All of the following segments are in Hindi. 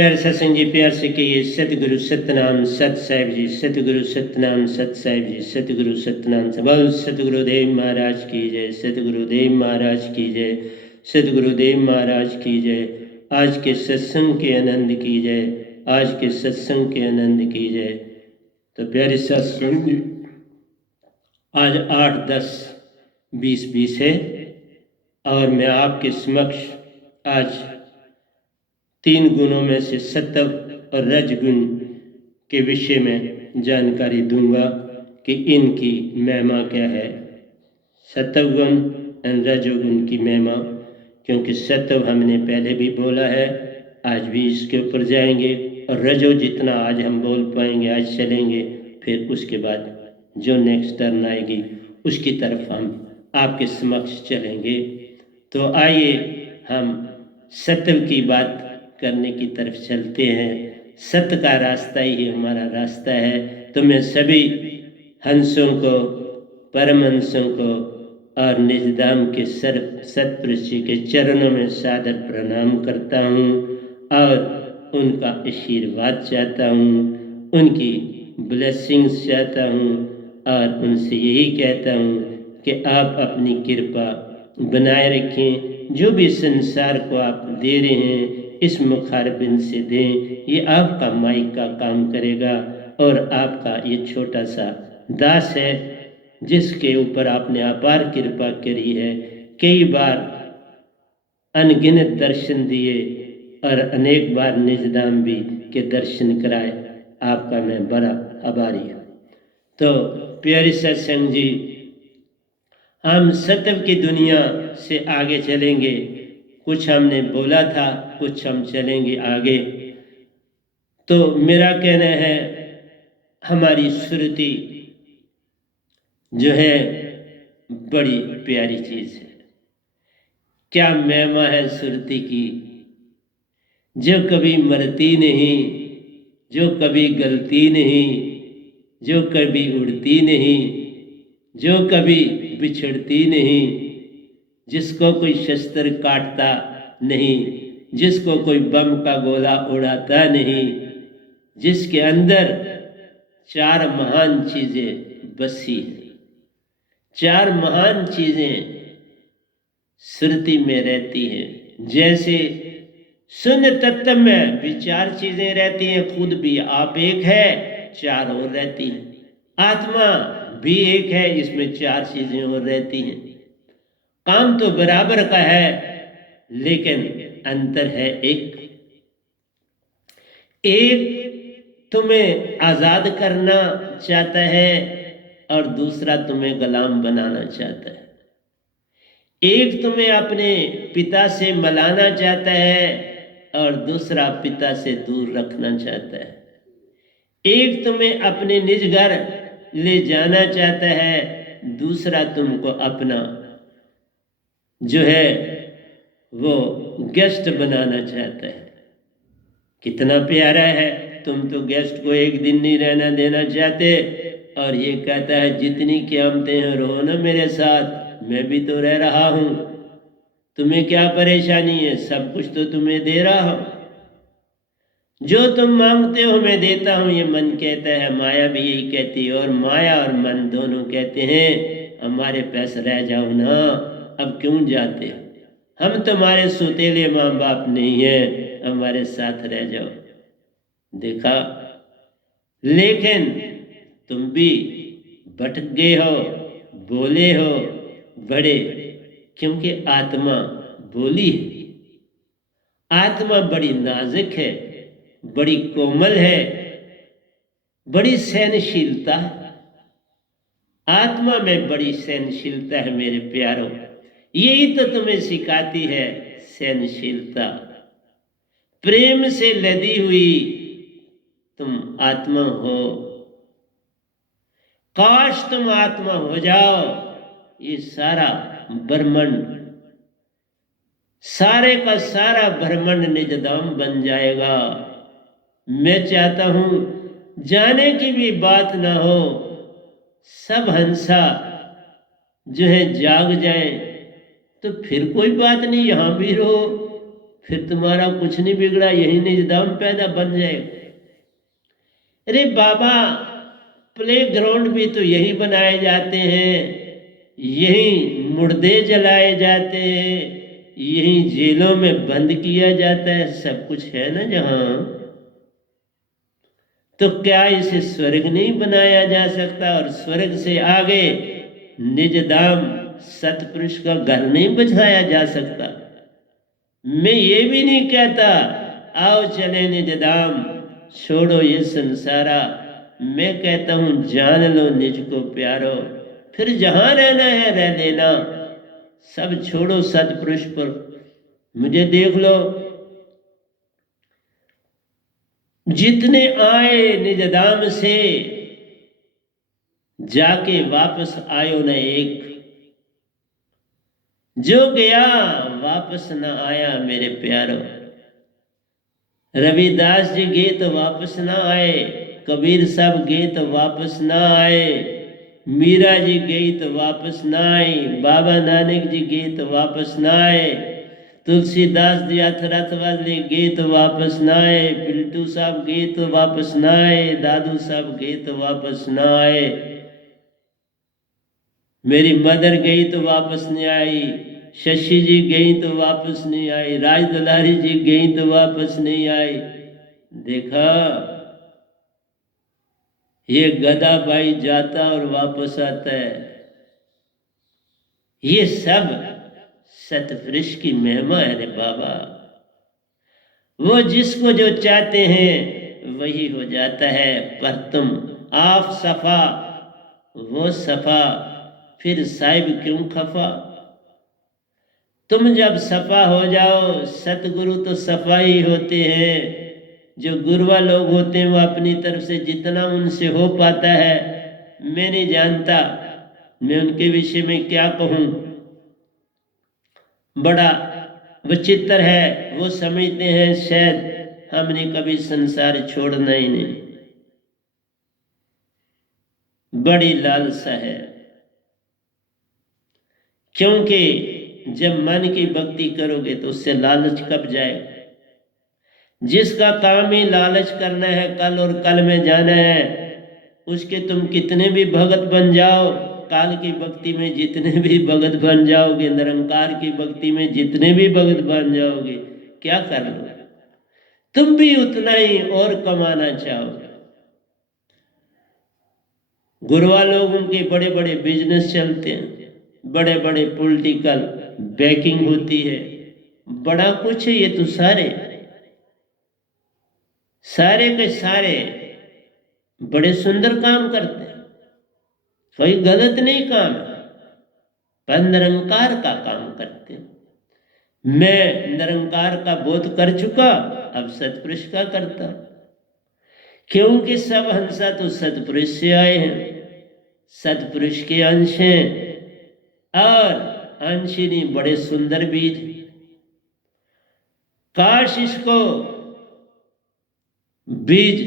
प्यारे सत्संग जी, प्यार से कहिए सतगुरु सतनाम सत साहिब जी, सतगुरु सतनाम सत साहिब जी, सतगुरु सतनाम से बोल सतगुरुदेव महाराज की जय, सतगुरुदेव महाराज की जय, सतगुरुदेव महाराज की जय। आज के सत्संग के आनंद की जय, आज के सत्संग के आनंद की जय। तो प्यारे सत्संग जी, आज 8, 10, 20 है और मैं आपके समक्ष आज 3 गुणों में से सत्व और रजगुण के विषय में जानकारी दूंगा कि इनकी महिमा क्या है। सत्व गुण और रजोगुण की महिमा, क्योंकि सत्व हमने पहले भी बोला है, आज भी इसके ऊपर जाएंगे। और रजो जितना आज हम बोल पाएंगे, आज चलेंगे, फिर उसके बाद जो नेक्स्ट टर्न आएगी उसकी तरफ हम आपके समक्ष चलेंगे। तो आइए हम सत्व की बात करने की तरफ चलते हैं। सत्य का रास्ता ही हमारा रास्ता है। तो मैं सभी हंसों को, परमहंसों को और निजधाम के सतपुरुष जी के चरणों में सादर प्रणाम करता हूँ और उनका आशीर्वाद चाहता हूँ, उनकी ब्लेसिंग्स चाहता हूँ और उनसे यही कहता हूँ कि आप अपनी कृपा बनाए रखें। जो भी संसार को आप दे रहे हैं इस मुखारबिंद से दें, ये आपका माइक का काम करेगा और आपका ये छोटा सा दास है जिसके ऊपर आपने अपार कृपा करी है। कई बार अनगिनत दर्शन दिए और अनेक बार निजधाम भी के दर्शन कराए। आपका मैं बड़ा आभारी हूँ। तो प्यारे सत्संग जी, हम सत्व की दुनिया से आगे चलेंगे। कुछ हमने बोला था, कुछ हम चलेंगे आगे। तो मेरा कहना है, हमारी सुरती जो है बड़ी प्यारी चीज है। क्या महिमा है सुरती की, जो कभी मरती नहीं, जो कभी गलती नहीं, जो कभी उड़ती नहीं, जो कभी बिछड़ती नहीं, जिसको कोई शस्त्र काटता नहीं, जिसको कोई बम का गोला उड़ाता नहीं, जिसके अंदर 4 महान चीजें बसी हैं। 4 महान चीजें सुरती में रहती हैं। जैसे शून्य तत्व में भी 4 चीजें रहती हैं, खुद भी आप एक है, 4 और रहती हैं। आत्मा भी एक है, इसमें 4 चीजें और रहती हैं। काम तो बराबर का है, लेकिन अंतर है एक तुम्हें आजाद करना चाहता है और दूसरा तुम्हें गुलाम बनाना चाहता है। एक तुम्हें अपने पिता से मिलाना चाहता है और दूसरा पिता से दूर रखना चाहता है। एक तुम्हें अपने निज घर ले जाना चाहता है, दूसरा तुमको अपना जो है वो गेस्ट बनाना चाहता है। कितना प्यारा है। तुम तो गेस्ट को एक दिन नहीं रहना देना चाहते और ये कहता है जितनी क़यामतें हैं रहो ना मेरे साथ, मैं भी तो रह रहा हूँ, तुम्हें क्या परेशानी है, सब कुछ तो तुम्हें दे रहा हूँ, जो तुम मांगते हो मैं देता हूँ, ये मन कहता है। माया भी यही कहती है और माया और मन दोनों कहते हैं हमारे पास रह जाओ ना, अब क्यों जाते हो, हम तुम्हारे सुतेले माँ बाप नहीं है, हमारे साथ रह जाओ। देखा, लेकिन तुम भी भटक गए हो, बोले हो बड़े, क्योंकि आत्मा बोली है। आत्मा बड़ी नाजुक है, बड़ी कोमल है, बड़ी सहनशीलता है। आत्मा में बड़ी सहनशीलता है मेरे प्यारों। यही तो तुम्हें सिखाती है सहनशीलता। प्रेम से लदी हुई तुम आत्मा हो। काश तुम आत्मा हो जाओ, ये सारा ब्रह्मांड, सारे का सारा ब्रह्मांड निजधाम बन जाएगा। मैं चाहता हूं जाने की भी बात ना हो, सब हंसा जो है जाग जाए, तो फिर कोई बात नहीं, यहां भी रहो, फिर तुम्हारा कुछ नहीं बिगड़ा, यही निजधाम पैदा बन जाएगा। अरे बाबा, प्ले ग्राउंड भी तो यही बनाए जाते हैं, यही मुर्दे जलाए जाते हैं, यही जेलों में बंद किया जाता है, सब कुछ है ना जहां। तो क्या इसे स्वर्ग नहीं बनाया जा सकता? और स्वर्ग से आगे निजधाम सतपुरुष का घर नहीं बसाया जा सकता? मैं ये भी नहीं कहता आओ चले निजधाम, छोड़ो ये संसारा। मैं कहता हूं जान लो निज को प्यारो, फिर जहां रहना है रह लेना, सब छोड़ो सतपुरुष पर। मुझे देख लो, जितने आए निजधाम से जाके वापस आयो न एक, जो गया वापस न आया मेरे प्यारो। रविदास जी गए तो वापस ना आए, कबीर साहब गए तो वापस ना आए, मीरा जी गई तो वापस ना आई, बाबा नानक जी गए तो वापस ना आए, तुलसीदास जी अथरथ वाले गए तो वापस ना आए, पिल्टू साहब गए तो वापस ना आए, दादू साहब गए तो वापस ना आए, मेरी मदर गई तो वापस नहीं आई, शशि जी गई तो वापस नहीं आई, राज दुलारी जी गई तो वापस नहीं आई। देखा, ये गधा भाई जाता और वापस आता है। ये सब सतपुरुष की महिमा है रे बाबा। वो जिसको जो चाहते हैं वही हो जाता है। पर तुम आप सफा, वो सफा, फिर साहिब क्यों खफा? तुम जब सफा हो जाओ, सतगुरु तो सफा ही होते हैं। जो गुरुआ लोग होते हैं वो अपनी तरफ से जितना उनसे हो पाता है, मैं नहीं जानता, मैं उनके विषय में क्या कहूँ। बड़ा विचित्र है, वो समझते हैं शायद हमने कभी संसार छोड़ना ही नहीं। बड़ी लालसा है, क्योंकि जब मन की भक्ति करोगे तो उससे लालच कब जाएगा। जिसका काम ही लालच करना है, कल और कल में जाना है, उसके तुम कितने भी भगत बन जाओ, काल की भक्ति में जितने भी भगत बन जाओगे, निरंकार की भक्ति में जितने भी भगत बन जाओगे, क्या कर लो? तुम भी उतना ही और कमाना चाहोगे। गुरुआ लोग, उनके बड़े बड़े बिजनेस चलते हैं, बड़े बड़े पॉलिटिकल बैकिंग होती है, बड़ा कुछ है। ये तो सारे के सारे बड़े सुंदर काम करते हैं, कोई गलत नहीं काम है, पर निरंकार का काम करते हैं। मैं निरंकार का बोध कर चुका, अब सतपुरुष का करता, क्योंकि सब हंसा तो सतपुरुष से आए हैं, सतपुरुष के अंश हैं, और अंशिनी बड़े सुंदर बीज। काश इसको बीज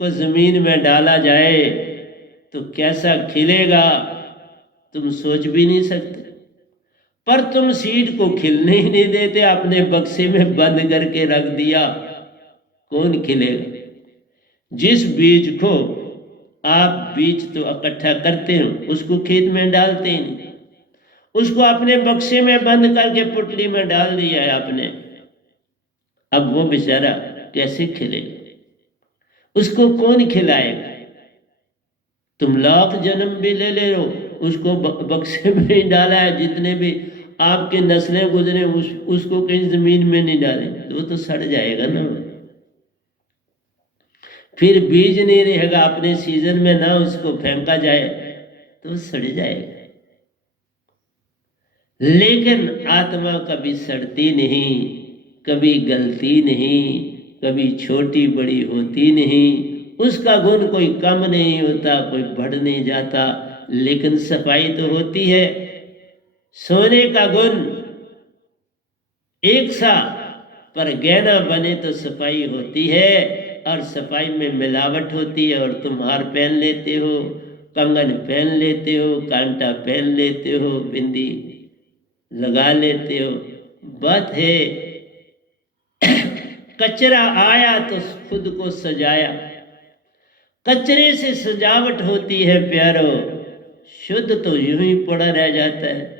को जमीन में डाला जाए तो कैसा खिलेगा, तुम सोच भी नहीं सकते। पर तुम सीड को खिलने ही नहीं देते, अपने बक्से में बंद करके रख दिया, कौन खिलेगा? जिस बीज को आप बीज तो इकट्ठा करते हो, उसको खेत में डालते ही नहीं, उसको अपने बक्से में बंद करके पुटली में डाल दिया है आपने। अब वो बेचारा कैसे खिलेगा? उसको कौन खिलाएगा? तुम लाख जन्म भी ले ले लो, उसको बक्से में ही डाला है, जितने भी आपके नस्लें गुजरे उसको कहीं जमीन में नहीं डाले तो वो तो सड़ जाएगा ना। फिर बीज नहीं रहेगा, अपने सीजन में ना उसको फेंका जाए तो सड़ जाएगा। लेकिन आत्मा कभी सड़ती नहीं, कभी गलती नहीं, कभी छोटी बड़ी होती नहीं, उसका गुण कोई कम नहीं होता, कोई बढ़ नहीं जाता, लेकिन सफाई तो होती है। सोने का गुण एक सा, पर गहना बने तो सफाई होती है, और सफाई में मिलावट होती है। और तुम हार पहन लेते हो, कंगन पहन लेते हो, कांटा पहन लेते हो, बिंदी लगा लेते हो, बात है कचरा आया तो खुद को सजाया। कचरे से सजावट होती है प्यारो, शुद्ध तो यूं ही पड़ा रह जाता है।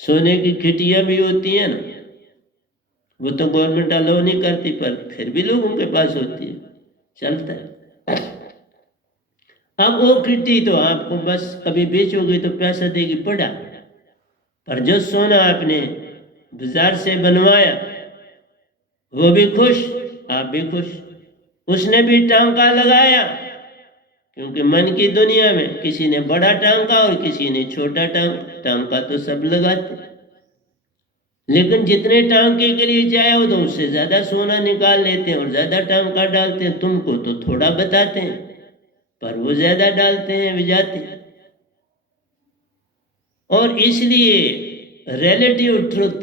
सोने की खिटियां भी होती है ना, वो तो गवर्नमेंट अलाउ नहीं करती, पर फिर भी लोगों के पास होती है, चलता है। अब वो खिट्टी तो आपको बस कभी बेचोगे तो पैसा देगी पड़ा, पर जो सोना आपने बाजार से बनवाया वो भी खुश, आप भी खुश। उसने भी टांका लगाया, क्योंकि मन की दुनिया में किसी ने बड़ा टांका और किसी ने छोटा टांका तो सब लगाते, लेकिन जितने टांके के लिए चाहिए तो उससे ज्यादा सोना निकाल लेते हैं और ज्यादा टांका डालते हैं। तुमको तो थोड़ा बताते हैं, पर वो ज्यादा डालते हैं विजाते। और इसलिए रिलेटिव ट्रुथ,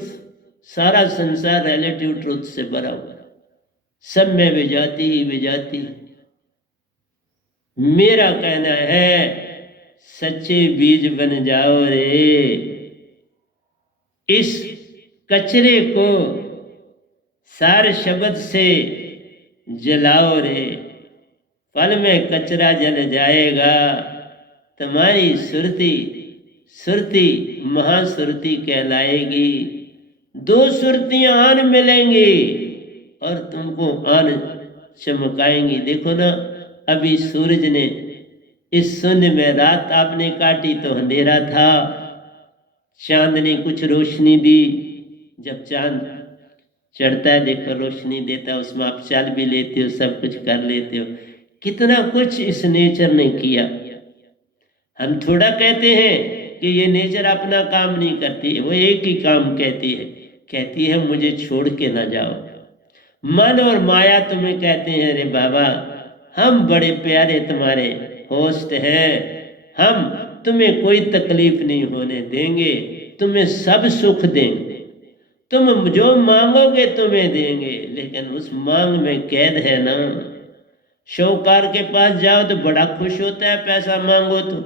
सारा संसार रिलेटिव ट्रुथ से भरा हुआ, सब में विजाती ही विजाती। मेरा कहना है सच्चे बीज बन जाओ रे, इस कचरे को सार शब्द से जलाओ रे, पल में कचरा जल जाएगा। तुम्हारी सुरती सुरती महासुरती कहलाएगी। दो सुरतियां आन मिलेंगी और तुमको आन चमकाएंगी। देखो ना, अभी सूरज ने इस शून्य में रात आपने काटी तो अंधेरा था, चांद ने कुछ रोशनी दी। जब चांद चढ़ता है देखो रोशनी देता है, उसमें आप चल भी लेते हो, सब कुछ कर लेते हो। कितना कुछ इस नेचर ने किया। हम थोड़ा कहते हैं कि ये नेचर अपना काम नहीं करती है, वो एक ही काम कहती है मुझे छोड़ के ना जाओ। मन और माया तुम्हें कहते हैं रे बाबा, हम बड़े प्यारे तुम्हारे होस्ट हैं, हम तुम्हें कोई तकलीफ नहीं होने देंगे, तुम्हें सब सुख देंगे, तुम जो मांगोगे तुम्हें देंगे। लेकिन उस मांग में कैद है ना। शौकार के पास जाओ तो बड़ा खुश होता है, पैसा मांगो तो,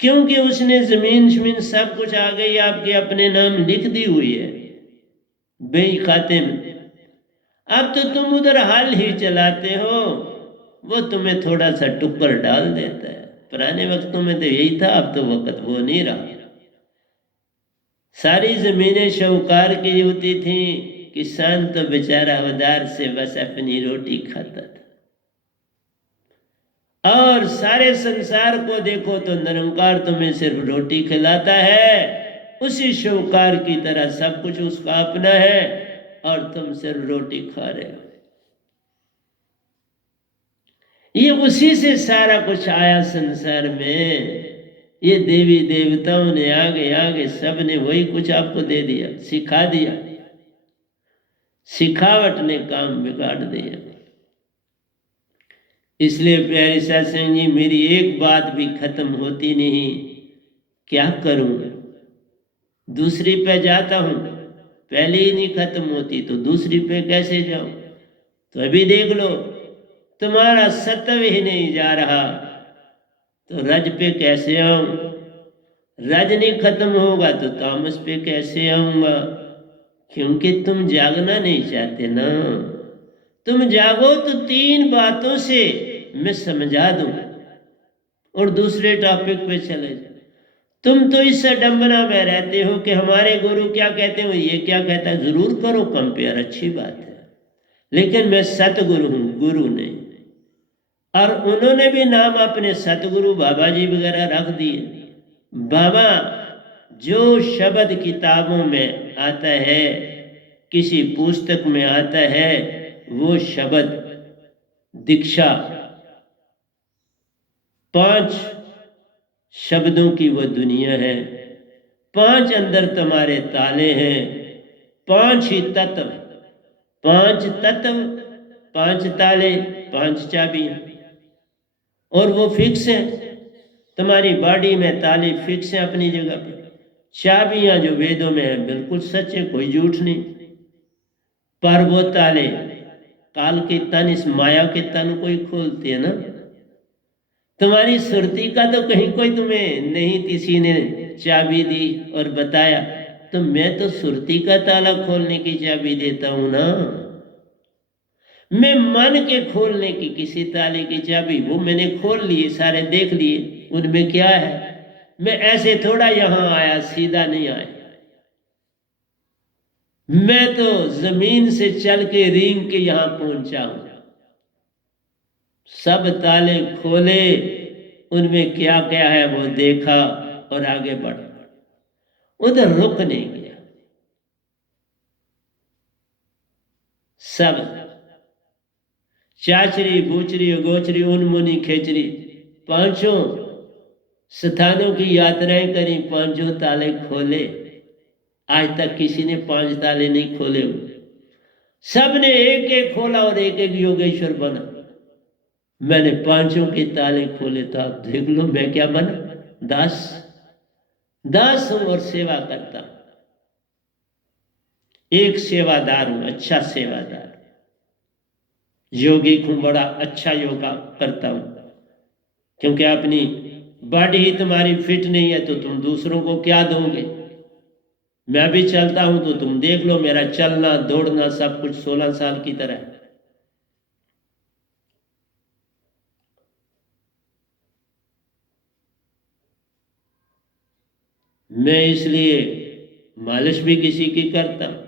क्योंकि उसने जमीन शमीन सब कुछ आ गई आपके अपने नाम लिख दी हुई है बेई खाते में। अब तो तुम उधर हाल ही चलाते हो, वो तुम्हें थोड़ा सा टुक्कर डाल देता है। पुराने वक्तों में तो यही था, अब तो वक्त वो नहीं रहा। सारी जमीनें शौकार की होती थी, किसान तो बेचारा उधार से बस अपनी रोटी खाता था। और सारे संसार को देखो तो निरंकार तुम्हें सिर्फ रोटी खिलाता है, उसी शौकार की तरह सब कुछ उसका अपना है और तुम सिर्फ रोटी खा रहे हो। ये उसी से सारा कुछ आया संसार में। ये देवी देवताओं ने आगे आगे सब ने वही कुछ आपको दे दिया, सिखा दिया। सिखावट ने काम बिगाड़ दिया। इसलिए प्यारे सत्संग जी, मेरी एक बात भी खत्म होती नहीं। क्या करूं, दूसरी पे जाता हूं, पहले ही नहीं खत्म होती तो दूसरी पे कैसे जाऊं। तो अभी देख लो, तुम्हारा सत्व ही नहीं जा रहा तो रज पे कैसे आऊं। रज नहीं खत्म होगा तो तामस पे कैसे आऊंगा, क्योंकि तुम जागना नहीं चाहते ना। तुम जागो तो तीन बातों से मैं समझा दूं और दूसरे टॉपिक पे चले जाओ। तुम तो इस डंबना में रहते हो कि हमारे गुरु क्या कहते हो, ये क्या कहता है। जरूर करो कंपेयर, अच्छी बात है, लेकिन मैं सतगुरु हूं, गुरु नहीं। और उन्होंने भी नाम अपने सतगुरु बाबा जी वगैरह रख दिए। बाबा जो शब्द किताबों में आता है, किसी पुस्तक में आता है, वो शब्द दीक्षा, 5 शब्दों की वो दुनिया है। 5 अंदर तुम्हारे ताले हैं, 5 ही तत्व, 5 तत्व, 5 ताले, 5 चाबियां, और वो फिक्स है। तुम्हारी बॉडी में ताले फिक्स है अपनी जगह पे। चाबियां जो वेदों में है बिल्कुल सच है, कोई झूठ नहीं। पर वो ताले काल के तन, इस माया के तन को ही खोलते हैं ना। तुम्हारी सुरती का तो कहीं कोई तुम्हें नहीं किसी ने चाबी दी और बताया तो मैं तो सुरती का ताला खोलने की चाबी देता हूं ना। मैं मन के खोलने की किसी ताले की चाबी, वो मैंने खोल लिए, सारे देख लिए, उनमें क्या है। मैं ऐसे थोड़ा यहां आया, सीधा नहीं आया। मैं तो जमीन से चल के रेंग के यहां पहुंचा हूं। सब ताले खोले, उनमें क्या क्या है वो देखा और आगे बढ़ा। उधर रुक नहीं गया। सब चाचरी बूचरी गोचरी उनमुनी खेचरी, पांचों स्थानों की यात्राएं करी, पांचों ताले खोले। आज तक किसी ने 5 ताले नहीं खोले हुए। सबने एक एक खोला और एक एक योगेश्वर बना। मैंने पांचों के ताले खोले तो आप देख लो मैं क्या बना, दास। दास हूं और सेवा करता हूं। एक सेवादार हूं, अच्छा सेवादार। योगी हूं, बड़ा अच्छा योगा करता हूं। क्योंकि अपनी बॉडी ही तुम्हारी फिट नहीं है तो तुम दूसरों को क्या दोगे। मैं भी चलता हूं तो तुम देख लो, मेरा चलना दौड़ना सब कुछ 16 साल की तरह है। मैं इसलिए मालिश भी किसी की करता हूं।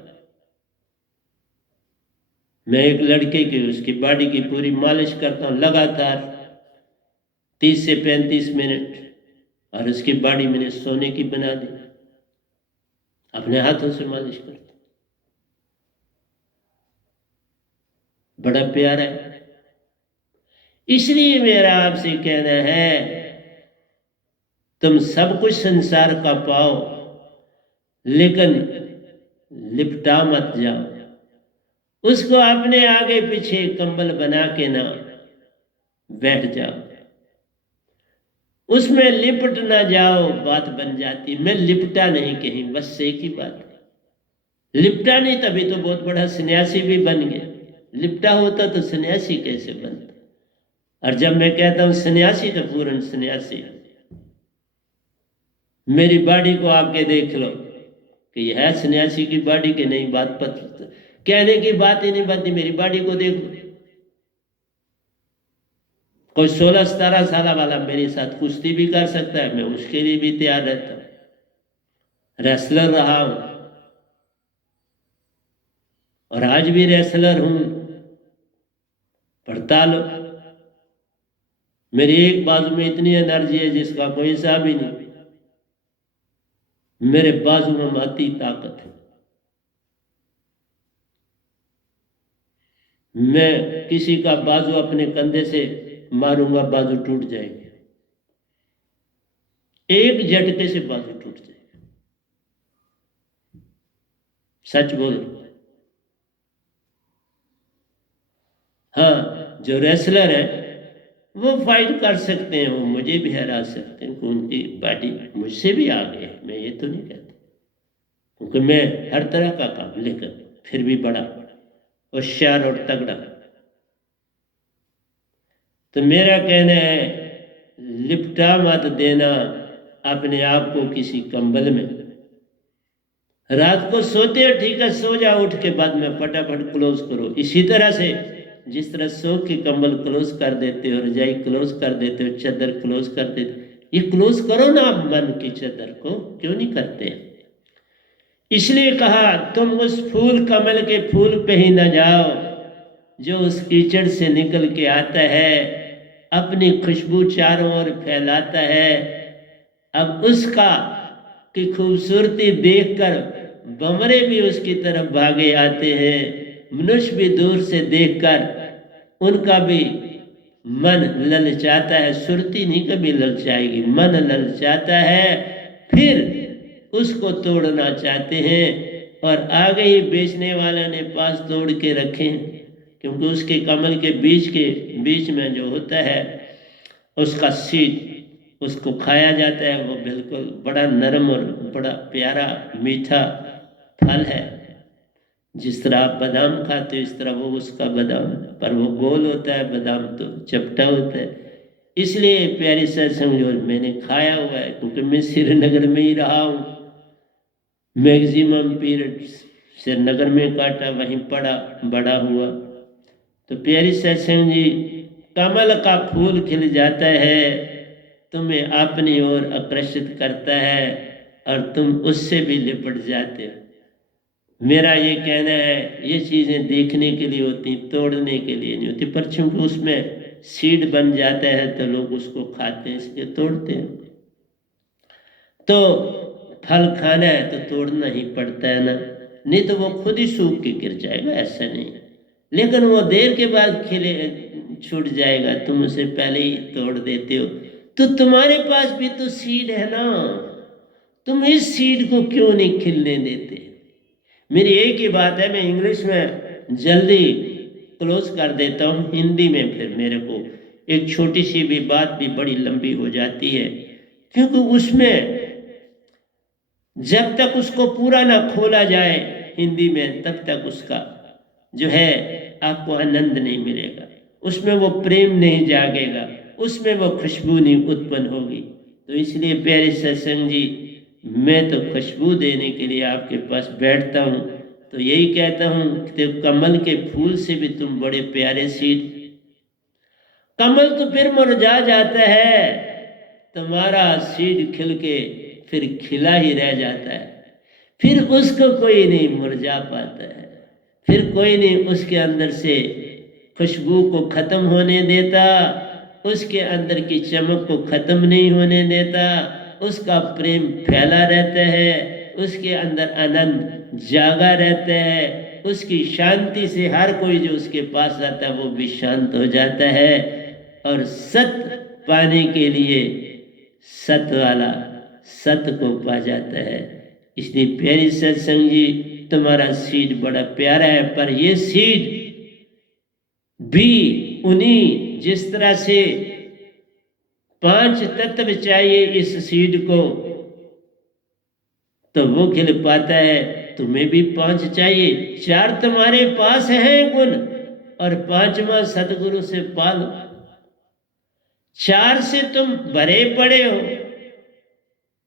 मैं एक लड़के की, उसकी बॉडी की पूरी मालिश करता हूं लगातार 30 से 35 मिनट, और उसकी बॉडी मैंने सोने की बना दी। अपने हाथों से मालिश करता, बड़ा प्यारा है। इसलिए मेरा आपसे कहना है, तुम सब कुछ संसार का पाओ, लेकिन लिपटा मत जाओ। उसको अपने आगे पीछे कंबल बना के ना बैठ जाओ। उसमें लिपट ना जाओ, बात बन जाती। मैं लिपटा नहीं कहीं, बस एक ही बात है। लिपटा नहीं तभी तो बहुत बड़ा सन्यासी भी बन गया। लिपटा होता तो सन्यासी कैसे बनता। और जब मैं कहता हूं सन्यासी तो पूर्ण सन्यासी। मेरी बॉडी को आके देख लो कि यह है सन्यासी की बॉडी के नहीं। बात पर कहने की बात ही नहीं बनती। मेरी बॉडी को देख लो। कोई 16-17 साल वाला मेरे साथ कुश्ती भी कर सकता है, मैं उसके लिए भी तैयार रहता हूं। रेसलर रहा हूं और आज भी रेसलर हूं। पढ़ता लो, मेरी एक बाजू में इतनी एनर्जी है जिसका कोई हिसाब ही नहीं। मेरे बाजू में माती ताकत है। मैं किसी का बाजू अपने कंधे से मारूंगा, बाजू टूट जाएगी। एक झटके से बाजू टूट जाएगी। सच बोल। हाँ, जो रेसलर है वो फाइट कर सकते हैं, वो मुझे भी हरा सकते हैं। उनकी बॉडी मुझसे भी आगे है, मैं ये तो नहीं कहता। क्योंकि मैं हर तरह का काम, लेकिन फिर भी बड़ा होशियार और तगड़ा। तो मेरा कहना है, लिपटा मत देना अपने आप को किसी कंबल में। रात को सोते हो ठीक है, सो जाओ, उठ के बाद में फटाफट क्लोज करो। इसी तरह से जिस तरह सो के कंबल क्लोज कर देते हो, रजाई क्लोज कर देते हो, चादर क्लोज कर देते हो, ये क्लोज करो ना आप मन की चादर को, क्यों नहीं करते। इसलिए कहा तुम उस फूल कमल के फूल पे ही न जाओ जो उस कीचड़ से निकल के आता है, अपनी खुशबू चारों ओर फैलाता है। अब उसका की खूबसूरती देखकर भंवरे भी उसकी तरफ भागे आते हैं। मनुष्य भी दूर से देखकर उनका भी मन ललचाता है। सुरती नहीं कभी ललचाएगी, मन ललचाता है। फिर उसको तोड़ना चाहते हैं और आगे ही बेचने वाले ने पास तोड़ के रखे हैं। क्योंकि उसके कमल के बीच में जो होता है उसका सीड, उसको खाया जाता है। वो बिल्कुल बड़ा नरम और बड़ा प्यारा मीठा फल है। जिस तरह आप बादाम खाते हो इस तरह वो उसका बादाम, पर वो गोल होता है, बादाम तो चपटा होता है। इसलिए प्यारी सत्संग जो मैंने खाया हुआ है, क्योंकि मैं श्रीनगर में ही रहा हूँ। मैक्सिमम पीरियड श्रीनगर में काटा, वहीं पढ़ा बड़ा हुआ। तो प्यारी सत्संग जी, कमल का फूल खिल जाता है, तुम्हें अपनी ओर आकर्षित करता है और तुम उससे भी लिपट जाते हो। मेरा ये कहना है, ये चीज़ें देखने के लिए होती, तोड़ने के लिए नहीं होती। पर चूंकि उसमें सीड बन जाता है तो लोग उसको खाते हैं, इसलिए तोड़ते हैं। तो फल खाना है तो तोड़ना ही पड़ता है ना, नहीं तो वो खुद ही सूख के गिर जाएगा, ऐसा नहीं। लेकिन वो देर के बाद खिले छूट जाएगा, तुम उसे पहले ही तोड़ देते हो। तो तुम्हारे पास भी तो सीड है ना, तुम इस सीड को क्यों नहीं खिलने देते? मेरी एक ही बात है, मैं इंग्लिश में जल्दी क्लोज कर देता हूँ, हिंदी में फिर मेरे को एक छोटी सी भी बात भी बड़ी लंबी हो जाती है, क्योंकि उसमें जब तक उसको पूरा ना खोला जाए हिंदी में, तब तक उसका जो है आपको आनंद नहीं मिलेगा, उसमें वो प्रेम नहीं जागेगा, उसमें वो खुशबू नहीं उत्पन्न होगी। तो इसलिए प्यारे सत्संग जी, मैं तो खुशबू देने के लिए आपके पास बैठता हूँ, तो यही कहता हूँ कि कमल के फूल से भी तुम बड़े प्यारे सीड। कमल तो फिर मुरझा जाता है, तुम्हारा सीड खिल के फिर खिला ही रह जाता है, फिर उसको कोई नहीं मुरझा पाता है, फिर कोई नहीं उसके अंदर से खुशबू को खत्म होने देता, उसके अंदर की चमक को खत्म नहीं होने देता, उसका प्रेम फैला रहता है, उसके अंदर आनंद जागा रहता है, उसकी शांति से हर कोई जो उसके पास आता है वो भी शांत हो जाता है, और सत्य पाने के लिए सत्य वाला सत्य को पा जाता है। इसलिए प्यारी सत्संग जी, तुम्हारा सीड बड़ा प्यारा है, पर ये सीड भी उन्हीं, जिस तरह से 5 तत्व चाहिए इस सीड को, तो वो खिल पाता है, तुम्हें भी 5 चाहिए। 4 तुम्हारे पास हैं गुण, और 5वां सदगुरु से पालो। 4 से तुम भरे पड़े हो,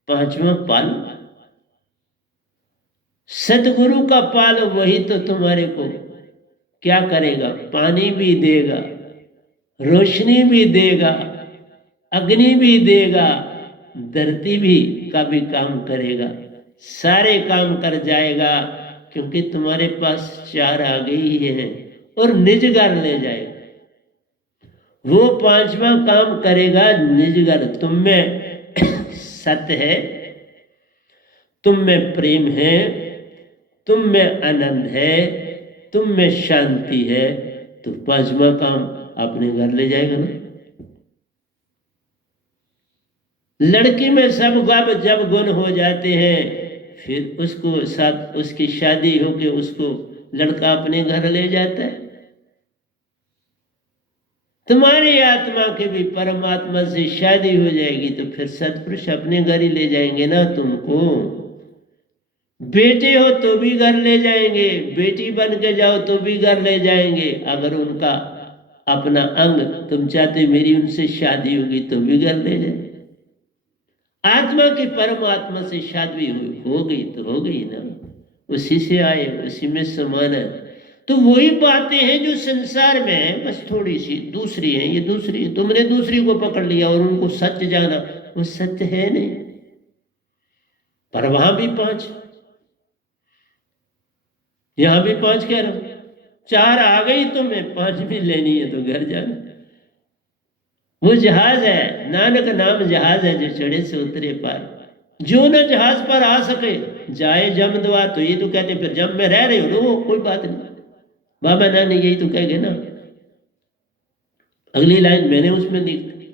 5वां पालो, सदगुरु का पालो, वही तो तुम्हारे को क्या करेगा, पानी भी देगा, रोशनी भी देगा, अग्नि भी देगा, धरती भी का भी काम करेगा, सारे काम कर जाएगा, क्योंकि तुम्हारे पास 4 आ गई हैं, और निजगर ले जाएगा। वो 5वां काम करेगा निजगर। तुम में सत्य है, तुम में प्रेम है, तुम में आनंद है, तुम में शांति है, तो 5वां काम अपने घर ले जाएगा ना। लड़की में सब जब गुण हो जाते हैं, फिर उसको साथ उसकी शादी होके उसको लड़का अपने घर ले जाता है। तुम्हारी आत्मा के भी परमात्मा से शादी हो जाएगी, तो फिर सत्पुरुष अपने घर ही ले जाएंगे ना तुमको। बेटे हो तो भी घर ले जाएंगे, बेटी बन के जाओ तो भी घर ले जाएंगे, अगर उनका अपना अंग तुम चाहते मेरी उनसे शादी होगी तो भी घर ले जाएंगे। आत्मा की परमात्मा से शादी हो गई तो हो गई ना, उसी से आए, उसी में समान है। तो वही बातें हैं जो संसार में है, बस थोड़ी सी दूसरी है, ये दूसरी है, तुमने दूसरी को पकड़ लिया और उनको सत्य जाना, वो सत्य है नहीं। पर वहां भी 5, यहां भी 5 कह रहा हूं, 4 आ गई तुम्हें, 5 भी लेनी है तो घर जाना। वो जहाज है, नानक नाम जहाज है, जो चढ़े से उतरे पार। जो न जहाज पर आ सके जाए जम द्वार। तो ये तो कहते फिर जम में रह रहे हो ना, वो कोई बात नहीं, बाबा नानी यही तो कह गए ना, अगली लाइन मैंने उसमें लिख दी।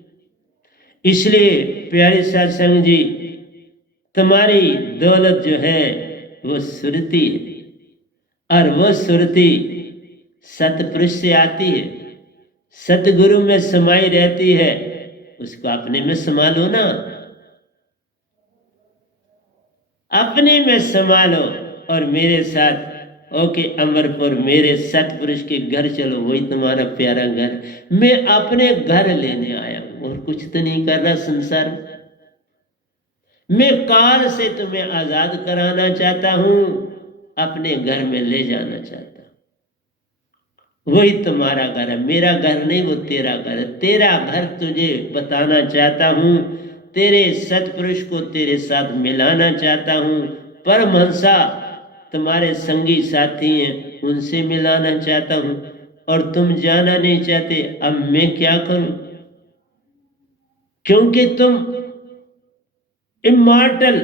इसलिए प्यारे सत्संग जी, तुम्हारी दौलत जो है वो सुरती है, और वो सुरती सतपुरुष से आती है, सतगुरु में समाई रहती है, उसको अपने में समा लो ना, अपने में समा लो, और मेरे साथ ओके अमरपुर मेरे सतपुरुष के घर चलो, वही तुम्हारा प्यारा घर। मैं अपने घर लेने आया हूं, और कुछ तो नहीं कर रहा संसार में। मैं काल से तुम्हें आजाद कराना चाहता हूं, अपने घर में ले जाना चाहता हूं। वही तुम्हारा घर है, मेरा घर नहीं, वो तेरा घर है। तेरा घर तुझे बताना चाहता हूं, तेरे सतपुरुष को तेरे साथ मिलाना चाहता हूं। परमहंसा तुम्हारे संगी साथी हैं, उनसे मिलाना चाहता हूं, और तुम जाना नहीं चाहते। अब मैं क्या करूं, क्योंकि तुम इमॉर्टल,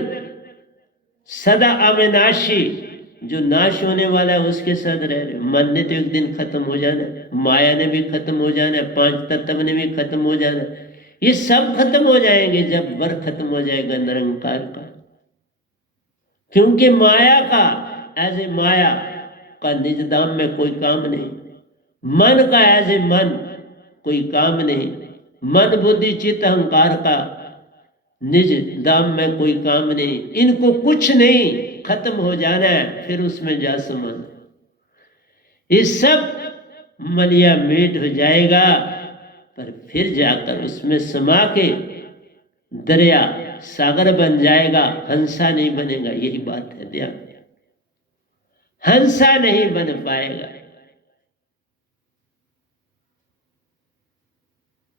सदा अविनाशी, जो नाश होने वाला है उसके साथ रह रहे हो। मन ने तो एक दिन खत्म हो जाना है, माया ने भी खत्म हो जाना है, पांच तत्व ने भी खत्म हो जाना है। ये सब खत्म हो जाएंगे जब वर खत्म हो जाएगा निरंकार का। क्योंकि माया का, एज ए माया का निज धाम में कोई काम नहीं, मन का एज ए मन कोई काम नहीं, मन बुद्धि चित्त अहंकार का निज धाम में कोई काम नहीं। इनको कुछ नहीं, खत्म हो जाना है, फिर उसमें जा समझ। ये सब मलिया मीट हो जाएगा, पर फिर जाकर उसमें समा के दरिया सागर बन जाएगा, हंसा नहीं बनेगा। यही बात है, ध्यान। हंसा नहीं बन पाएगा,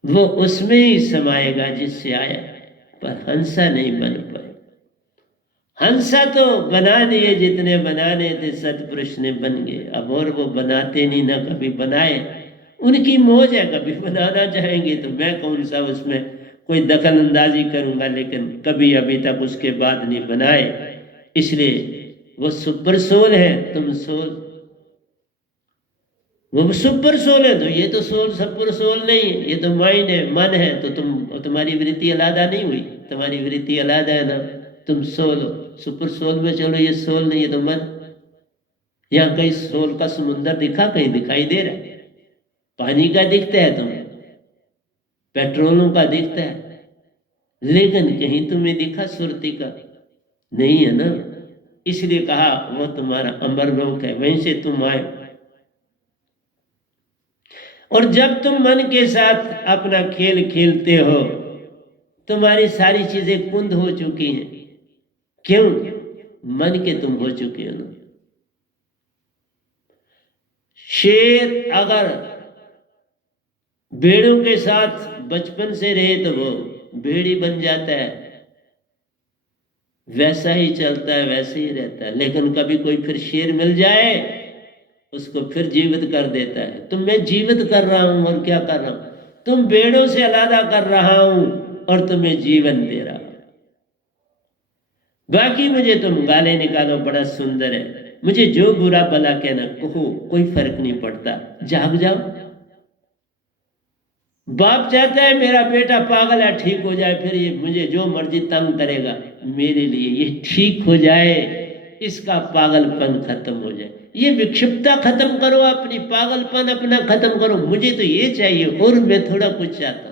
वो उसमें ही समाएगा जिससे आया, पर हंसा नहीं बन पाए। हंसा तो बना दिए, जितने बनाने थे सतपुरुष ने बन गए। अब और वो बनाते नहीं, ना कभी बनाए। उनकी मौज है, कभी बनाना चाहेंगे तो मैं कौन सा उसमें कोई दखल अंदाजी करूंगा, लेकिन कभी अभी तक उसके बाद नहीं बनाए। इसलिए वो सुपर सोल है, तुम सोल। वो सुपर सोल है, तो ये तो सोल सुपर सोल नहीं है, ये तो माइंड है, मन है। तो तुम्हारी वृत्ति अलादा नहीं हुई, तुम्हारी वृत्ति अलादा है ना, तुम सोल हो। सुपर सोल में चलो, ये सोल नहीं है तो मन। यहाँ कहीं सोल का समुंदर दिखा, कहीं दिखाई दे रहा है? पानी का दिखता है तुम्हें, पेट्रोलों का दिखता है, लेकिन कहीं तुम्हें दिखा सुरती का? नहीं है ना। इसलिए कहा वो तुम्हारा अमर लोक है, वहीं से तुम आए। और जब तुम मन के साथ अपना खेल खेलते हो, तुम्हारी सारी चीजें कुंद हो चुकी हैं। क्यों? मन के तुम हो चुके हो ना। शेर अगर भेड़ों के साथ बचपन से रहे तो वो भेड़ी बन जाता है, वैसा ही चलता है, वैसे ही रहता है। लेकिन कभी कोई फिर शेर मिल जाए, उसको फिर जीवित कर देता है। तो मैं जीवित कर रहा हूं, और क्या कर रहा हूं? तुम भेड़ों से अलग कर रहा हूं और तुम्हें जीवन दे रहा हूं। बाकी मुझे तुम गाले निकालो, बड़ा सुंदर है, मुझे जो बुरा भला कहना कहो, कोई फर्क नहीं पड़ता। जाग जाओ। बाप चाहता है मेरा बेटा पागल है, ठीक हो जाए, फिर ये मुझे जो मर्जी तंग करेगा, मेरे लिए ये ठीक हो जाए, इसका पागलपन खत्म हो जाए। ये विक्षिप्तता खत्म करो, अपनी पागलपन अपना खत्म करो। मुझे तो ये चाहिए, और मैं थोड़ा कुछ चाहता।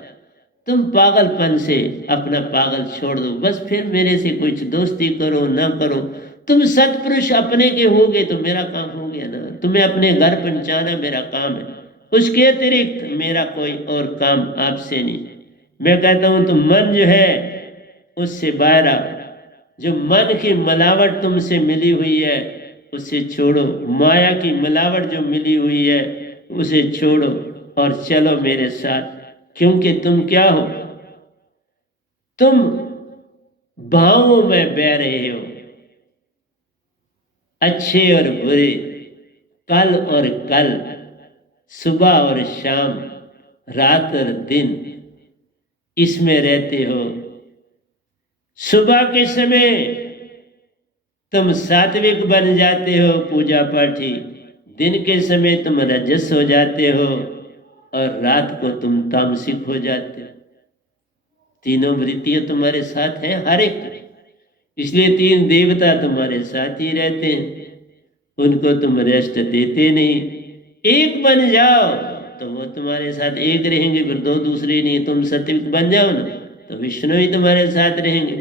तुम पागलपन से अपना पागल छोड़ दो, बस फिर मेरे से कुछ दोस्ती करो ना करो। तुम सतपुरुष अपने के होगे तो मेरा काम हो गया ना। तुम्हें अपने घर पहुंचाना मेरा काम है, उसके अतिरिक्त मेरा कोई और काम आपसे नहीं। मैं कहता हूं तुम मन जो है उससे बाहर आओ। जो मन की मिलावट तुमसे मिली हुई है उसे छोड़ो, माया की मिलावट जो मिली हुई है उसे छोड़ो, और चलो मेरे साथ। क्योंकि तुम क्या हो? तुम भावों में बह रहे हो, अच्छे और बुरे, कल और कल, सुबह और शाम, रात और दिन, इसमें रहते हो। सुबह के समय तुम सात्विक बन जाते हो, पूजा पाठी। दिन के समय तुम रजस हो जाते हो, और रात को तुम तामसिक हो जाते हो। तीनों वृत्तियां तुम्हारे साथ हैं हर एक। इसलिए तीन देवता तुम्हारे साथ ही रहते हैं, उनको तुम रेस्ट देते नहीं। एक बन जाओ तो वो तुम्हारे साथ एक रहेंगे, फिर दो दूसरे नहीं। तुम सत्विक बन जाओ ना तो विष्णु ही तुम्हारे साथ रहेंगे,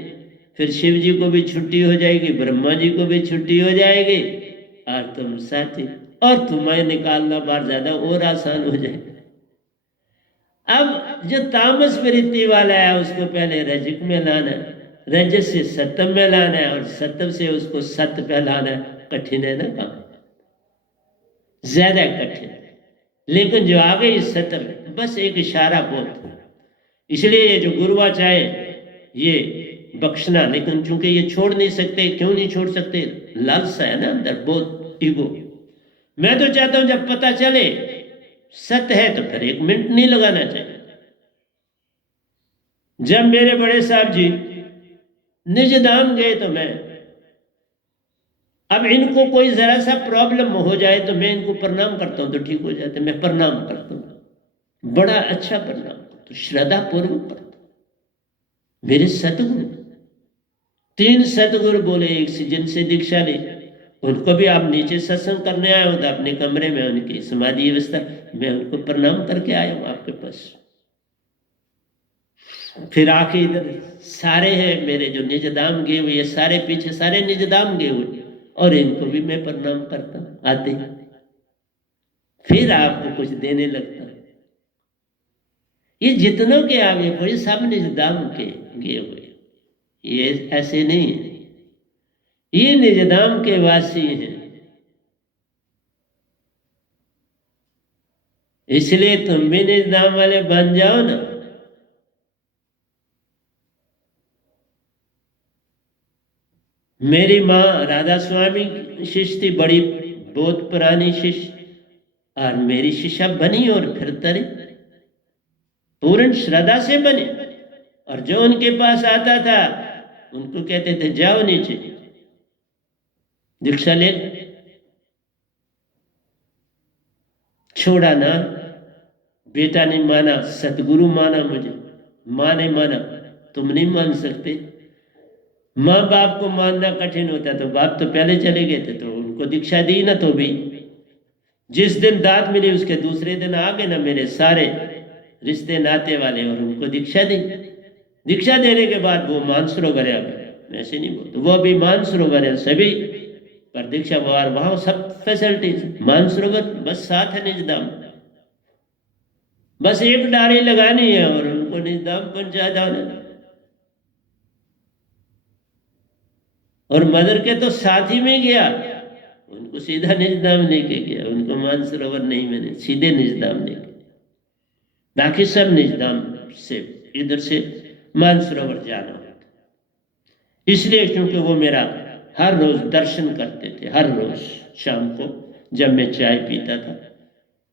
फिर शिव जी को भी छुट्टी हो जाएगी, ब्रह्मा जी को भी छुट्टी हो जाएगी, और तुम साथी। और तुम्हें निकालना बाहर ज्यादा और आसान हो जाए। अब जो तामस वृत्ति वाला है उसको पहले रजक में लाना है, रजस से सत्व में लाना है और सत्व से उसको सत्य पे लाना है, कठिन है ना काम, ज्यादा कठिन। लेकिन जो आ गई सत्य में, बस एक इशारा बहुत। इसलिए ये जो गुरुवाचार्य ये बख्शना, लेकिन चूंकि ये छोड़ नहीं सकते। क्यों नहीं छोड़ सकते? लालसा है ना अंदर, बहुत ईगो। मैं तो चाहता हूं जब पता चले सत्य है तो फिर 1 मिनट नहीं लगाना चाहिए। जब मेरे बड़े साहब जी निज धाम गए तो मैं, अब इनको कोई जरा सा प्रॉब्लम हो जाए तो मैं इनको प्रणाम करता हूं तो ठीक हो जाते। मैं प्रणाम करता हूं, बड़ा अच्छा प्रणाम करता हूं, श्रद्धा पूर्वक करता हूं। मेरे सतगुरु, 3 सतगुरु बोले, एक से जिनसे दीक्षा ली, उनको भी आप नीचे सत्संग करने आए हो तो अपने कमरे में उनकी समाधि व्यवस्था, मैं उनको प्रणाम करके आया हूं आपके पास। फिर आके इधर सारे हैं मेरे जो निज धाम गए हुए, सारे पीछे सारे निज धाम गए हुए, और इनको भी मैं प्रणाम करता हूं आते। फिर आपको कुछ देने लगता हूं। ये जितनों के आगे कोई सब निज धाम के गए हुए, ये ऐसे नहीं है, ये निज धाम के वासी हैं। इसलिए तुम भी निज धाम वाले बन जाओ ना। मेरी माँ राधा स्वामी शिष्य थी, बड़ी बहुत पुरानी शिष्य, और मेरी शिष्या बनी और फिर तरे पूर्ण श्रद्धा से बने। और जो उनके पास आता था उनको कहते थे जाओ नीचे दीक्षा ले। छोड़ा ना, बेटा ने माना, सतगुरु माना, मुझे माँ ने माना, तुम नहीं मान सकते। माँ बाप को मानना कठिन होता, तो बाप तो पहले चले गए थे, तो उनको दीक्षा दी ना। तो भी जिस दिन दात मिली उसके दूसरे दिन आ गए ना मेरे सारे रिश्ते नाते वाले, और उनको दीक्षा दी। दीक्षा देने के बाद वो मानसरोवर आ गए, मैं ऐसे नहीं बोलता, वो अभी मानसरोवर है सभी, पर दीक्षा वहां सब फैसिलिटीज मानसरोवर, बस साथ है निजधाम, बस एक डारी लगानी है और उनको निजधाम पहुंचा जाना। और मदर के तो साथ ही में गया, उनको सीधा निजधाम लेके गया, उनको मानसरोवर नहीं, मैंने सीधे निजधाम लेके, बाकी सब निजधाम से इधर से मानसरोवर जाना होता। इसलिए क्योंकि वो मेरा हर रोज दर्शन करते थे, हर रोज शाम को जब मैं चाय पीता था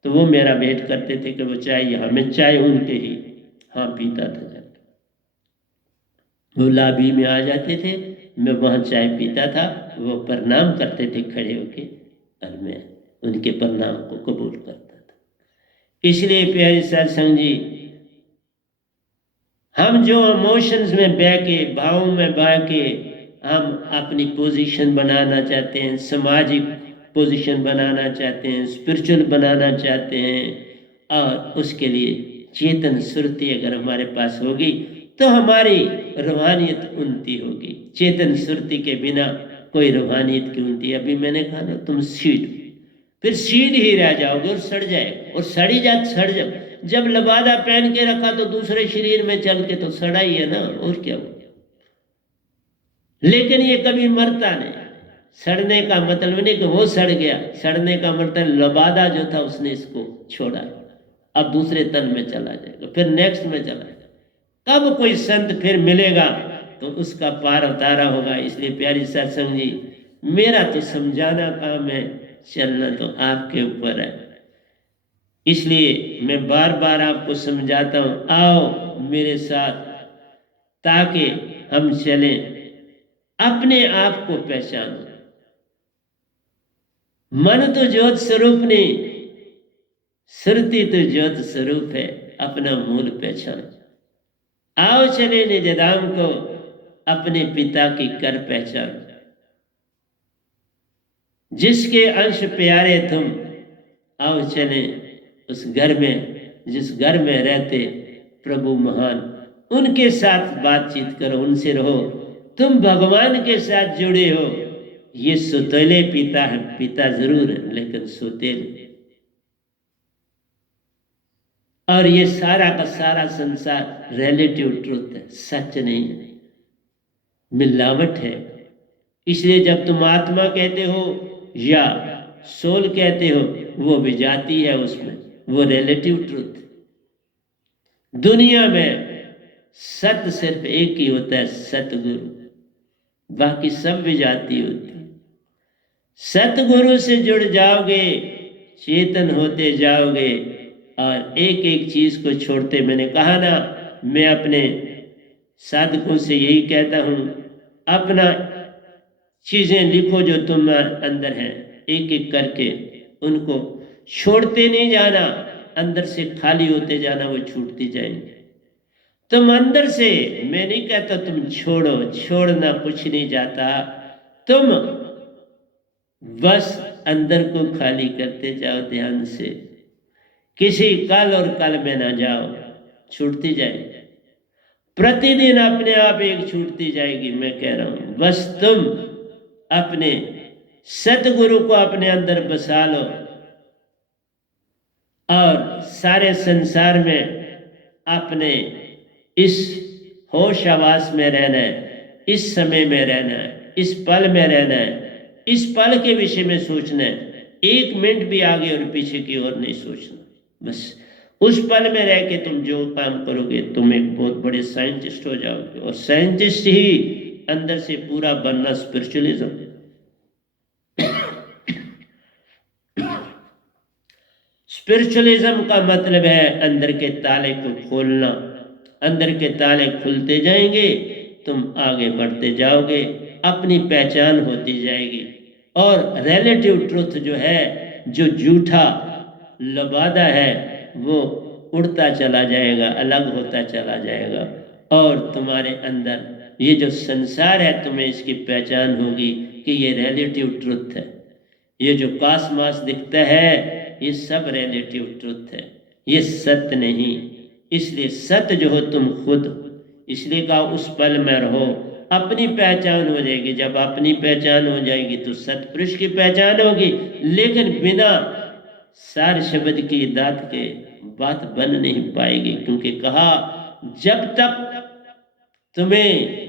तो वो मेरा वेट करते थे कि वो चाय यहाँ, मैं चाय उनके ही हाँ पीता था। जब वो लाबी में आ जाते थे, मैं वहाँ चाय पीता था, वो प्रणाम करते थे खड़े होके, और मैं उनके प्रणाम को कबूल करता था। इसलिए प्यारे सत्संग जी, हम जो इमोशंस में बह के, भावों में बह के हम अपनी पोजीशन बनाना चाहते हैं, सामाजिक पोजीशन बनाना चाहते हैं, स्पिरिचुअल बनाना चाहते हैं, और उसके लिए चेतन सुरती अगर हमारे पास होगी तो हमारी रूहानियत उन्नति होगी। चेतन सुरती के बिना कोई रूहानियत की उन्नति, अभी मैंने कहा ना, तुम सीड, फिर सीड ही रह जाओगे और सड़ जाएगा, और सड़ी जात सड़ जाओ। जब लबादा पहन के रखा तो दूसरे शरीर में चल के तो सड़ा ही है ना, और क्या हो। लेकिन ये कभी मरता नहीं। सड़ने का मतलब नहीं कि वो सड़ गया, सड़ने का मतलब लबादा जो था उसने इसको छोड़ा, अब दूसरे तन में चला जाएगा, फिर नेक्स्ट में चला जाएगा। कब कोई संत फिर मिलेगा तो उसका पार उतारा होगा। इसलिए प्यारी सत्संग जी, मेरा तो समझाना काम है, चलना तो आपके ऊपर है। इसलिए मैं बार बार आपको समझाता हूं, आओ मेरे साथ, ताकि हम चलें, अपने आप को पहचानो। मन तो ज्योत स्वरूप नहीं, सुरती तो ज्योत स्वरूप है, अपना मूल पहचान। आओ चले निज धाम को, अपने पिता की कर पहचान। जिसके अंश प्यारे तुम, आओ चले उस घर में, जिस घर में रहते प्रभु महान, उनके साथ बातचीत करो, उनसे रहो। तुम भगवान के साथ जुड़े हो। ये सुतेले पिता है, पिता जरूर है लेकिन सुतेले। और ये सारा का सारा संसार रिलेटिव ट्रूथ है, सच नहीं है। मिलावट है। इसलिए जब तुम आत्मा कहते हो या सोल कहते हो, वो विजाती है, उसमें वो रिलेटिव ट्रूथ। दुनिया में सत्य सिर्फ एक ही होता है, सतगुरु, बाकी सब विजाती होती है। सतगुरु से जुड़ जाओगे, चेतन होते जाओगे और एक एक चीज को छोड़ते। मैंने कहा ना, मैं अपने साधकों से यही कहता हूं, अपना चीजें लिखो जो तुम अंदर हैं, एक एक करके उनको छोड़ते नहीं जाना, अंदर से खाली होते जाना, वो छूटती जाएंगे। तुम अंदर से, मैं नहीं कहता तुम छोड़ो, छोड़ना कुछ नहीं जाता, तुम बस अंदर को खाली करते जाओ ध्यान से, किसी कल और कल में ना जाओ, छूटती जाएगी प्रतिदिन अपने आप एक छूटती जाएगी। मैं कह रहा हूं बस तुम अपने सतगुरु को अपने अंदर बसा लो और सारे संसार में अपने इस होश आवास में रहना है, इस समय में रहना है, इस पल में रहना है, इस पल के विषय में सोचना है, एक मिनट भी आगे और पीछे की ओर नहीं सोचना। बस उस पल में रह के तुम जो काम करोगे, तुम एक बहुत बड़े साइंटिस्ट हो जाओगे। और साइंटिस्ट ही अंदर से पूरा बनना स्पिरिचुअलिज्म। स्पिरिचुअलिज्म का मतलब है अंदर के ताले को खोलना। अंदर के ताले खुलते जाएंगे, तुम आगे बढ़ते जाओगे, अपनी पहचान होती जाएगी। और रिलेटिव ट्रुथ जो है, जो झूठा लबादा है, वो उड़ता चला जाएगा, अलग होता चला जाएगा। और तुम्हारे अंदर ये जो संसार है, तुम्हें इसकी पहचान होगी कि ये रिलेटिव ट्रुथ है। ये जो कासमास दिखता है, ये सब रिलेटिव ट्रुथ है, ये सत्य नहीं। इसलिए सत्य जो हो तुम खुद, इसलिए कहा उस पल में रहो, अपनी पहचान हो जाएगी। जब अपनी पहचान हो जाएगी तो सतपुरुष की पहचान होगी। लेकिन बिना सार शब्द की दात के बात बन नहीं पाएगी, क्योंकि कहा जब तक तुम्हें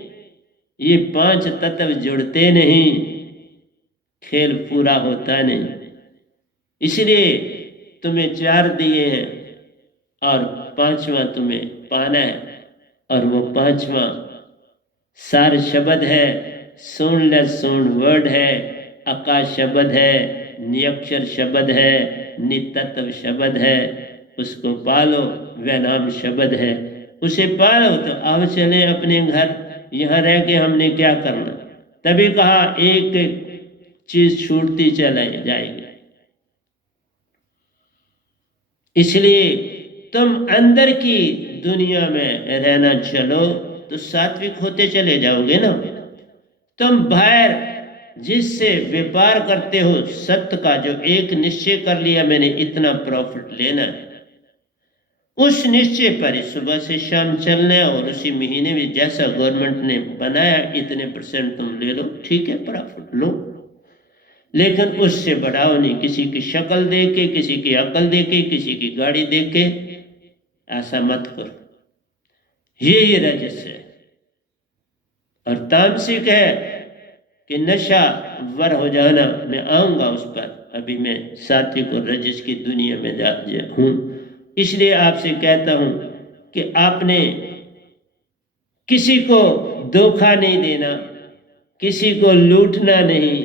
ये 5 तत्व जुड़ते नहीं, खेल पूरा होता नहीं। इसलिए तुम्हें 4 दिए हैं और 5वां तुम्हें पाना है, और वो 5वां सार शब्द है, सोनलेस सोन वर्ड है, आकाश शब्द है, नियक्षर शब्द है, नितत्व शब्द है। उसको पालो, वह नाम शब्द है, उसे पालो। तो अब चले अपने घर, यहाँ रह के हमने क्या करना। तभी कहा एक एक चीज छूटती चले जाएगी। इसलिए तुम अंदर की दुनिया में रहना चलो तो सात्विक होते चले जाओगे ना। तुम बाहर जिससे व्यापार करते हो, सत्य का जो एक निश्चय कर लिया, मैंने इतना प्रॉफिट लेना है, उस निश्चय पर सुबह से शाम चलना है। और उसी महीने में जैसा गवर्नमेंट ने बनाया, इतने % तुम ले लो, ठीक है, प्रॉफिट लो, लेकिन उससे बढ़ाओ नहीं। किसी की शक्ल देख के, किसी की अकल देख के, किसी की गाड़ी देख के ऐसा मत करो। ये रजस है। और तामसिक है कि नशा वर हो जाना। मैं आऊंगा उस पर, अभी मैं सात्विक और रजस की दुनिया में हूं। इसलिए आपसे कहता हूं कि आपने किसी को धोखा नहीं देना, किसी को लूटना नहीं,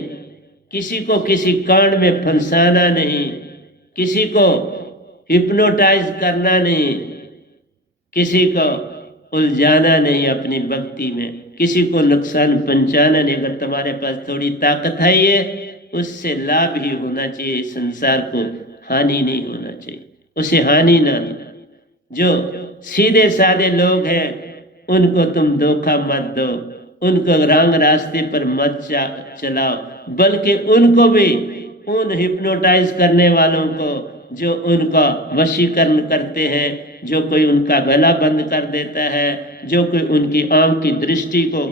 किसी को किसी कांड में फंसाना नहीं, किसी को हिप्नोटाइज करना नहीं, किसी को उलझाना नहीं अपनी भक्ति में, किसी को नुकसान पहुंचाना नहीं। अगर तुम्हारे पास थोड़ी ताकत है, ये उससे लाभ ही होना चाहिए, संसार को हानि नहीं होना चाहिए, उसे हानि ना देना। जो सीधे साधे लोग हैं उनको तुम धोखा मत दो, उनको रंग रास्ते पर मत चलाओ, बल्कि उनको भी, उन हिप्नोटाइज करने वालों को जो उनका वशीकरण करते हैं, जो कोई उनका गला बंद कर देता है, जो कोई उनकी आंख की दृष्टि को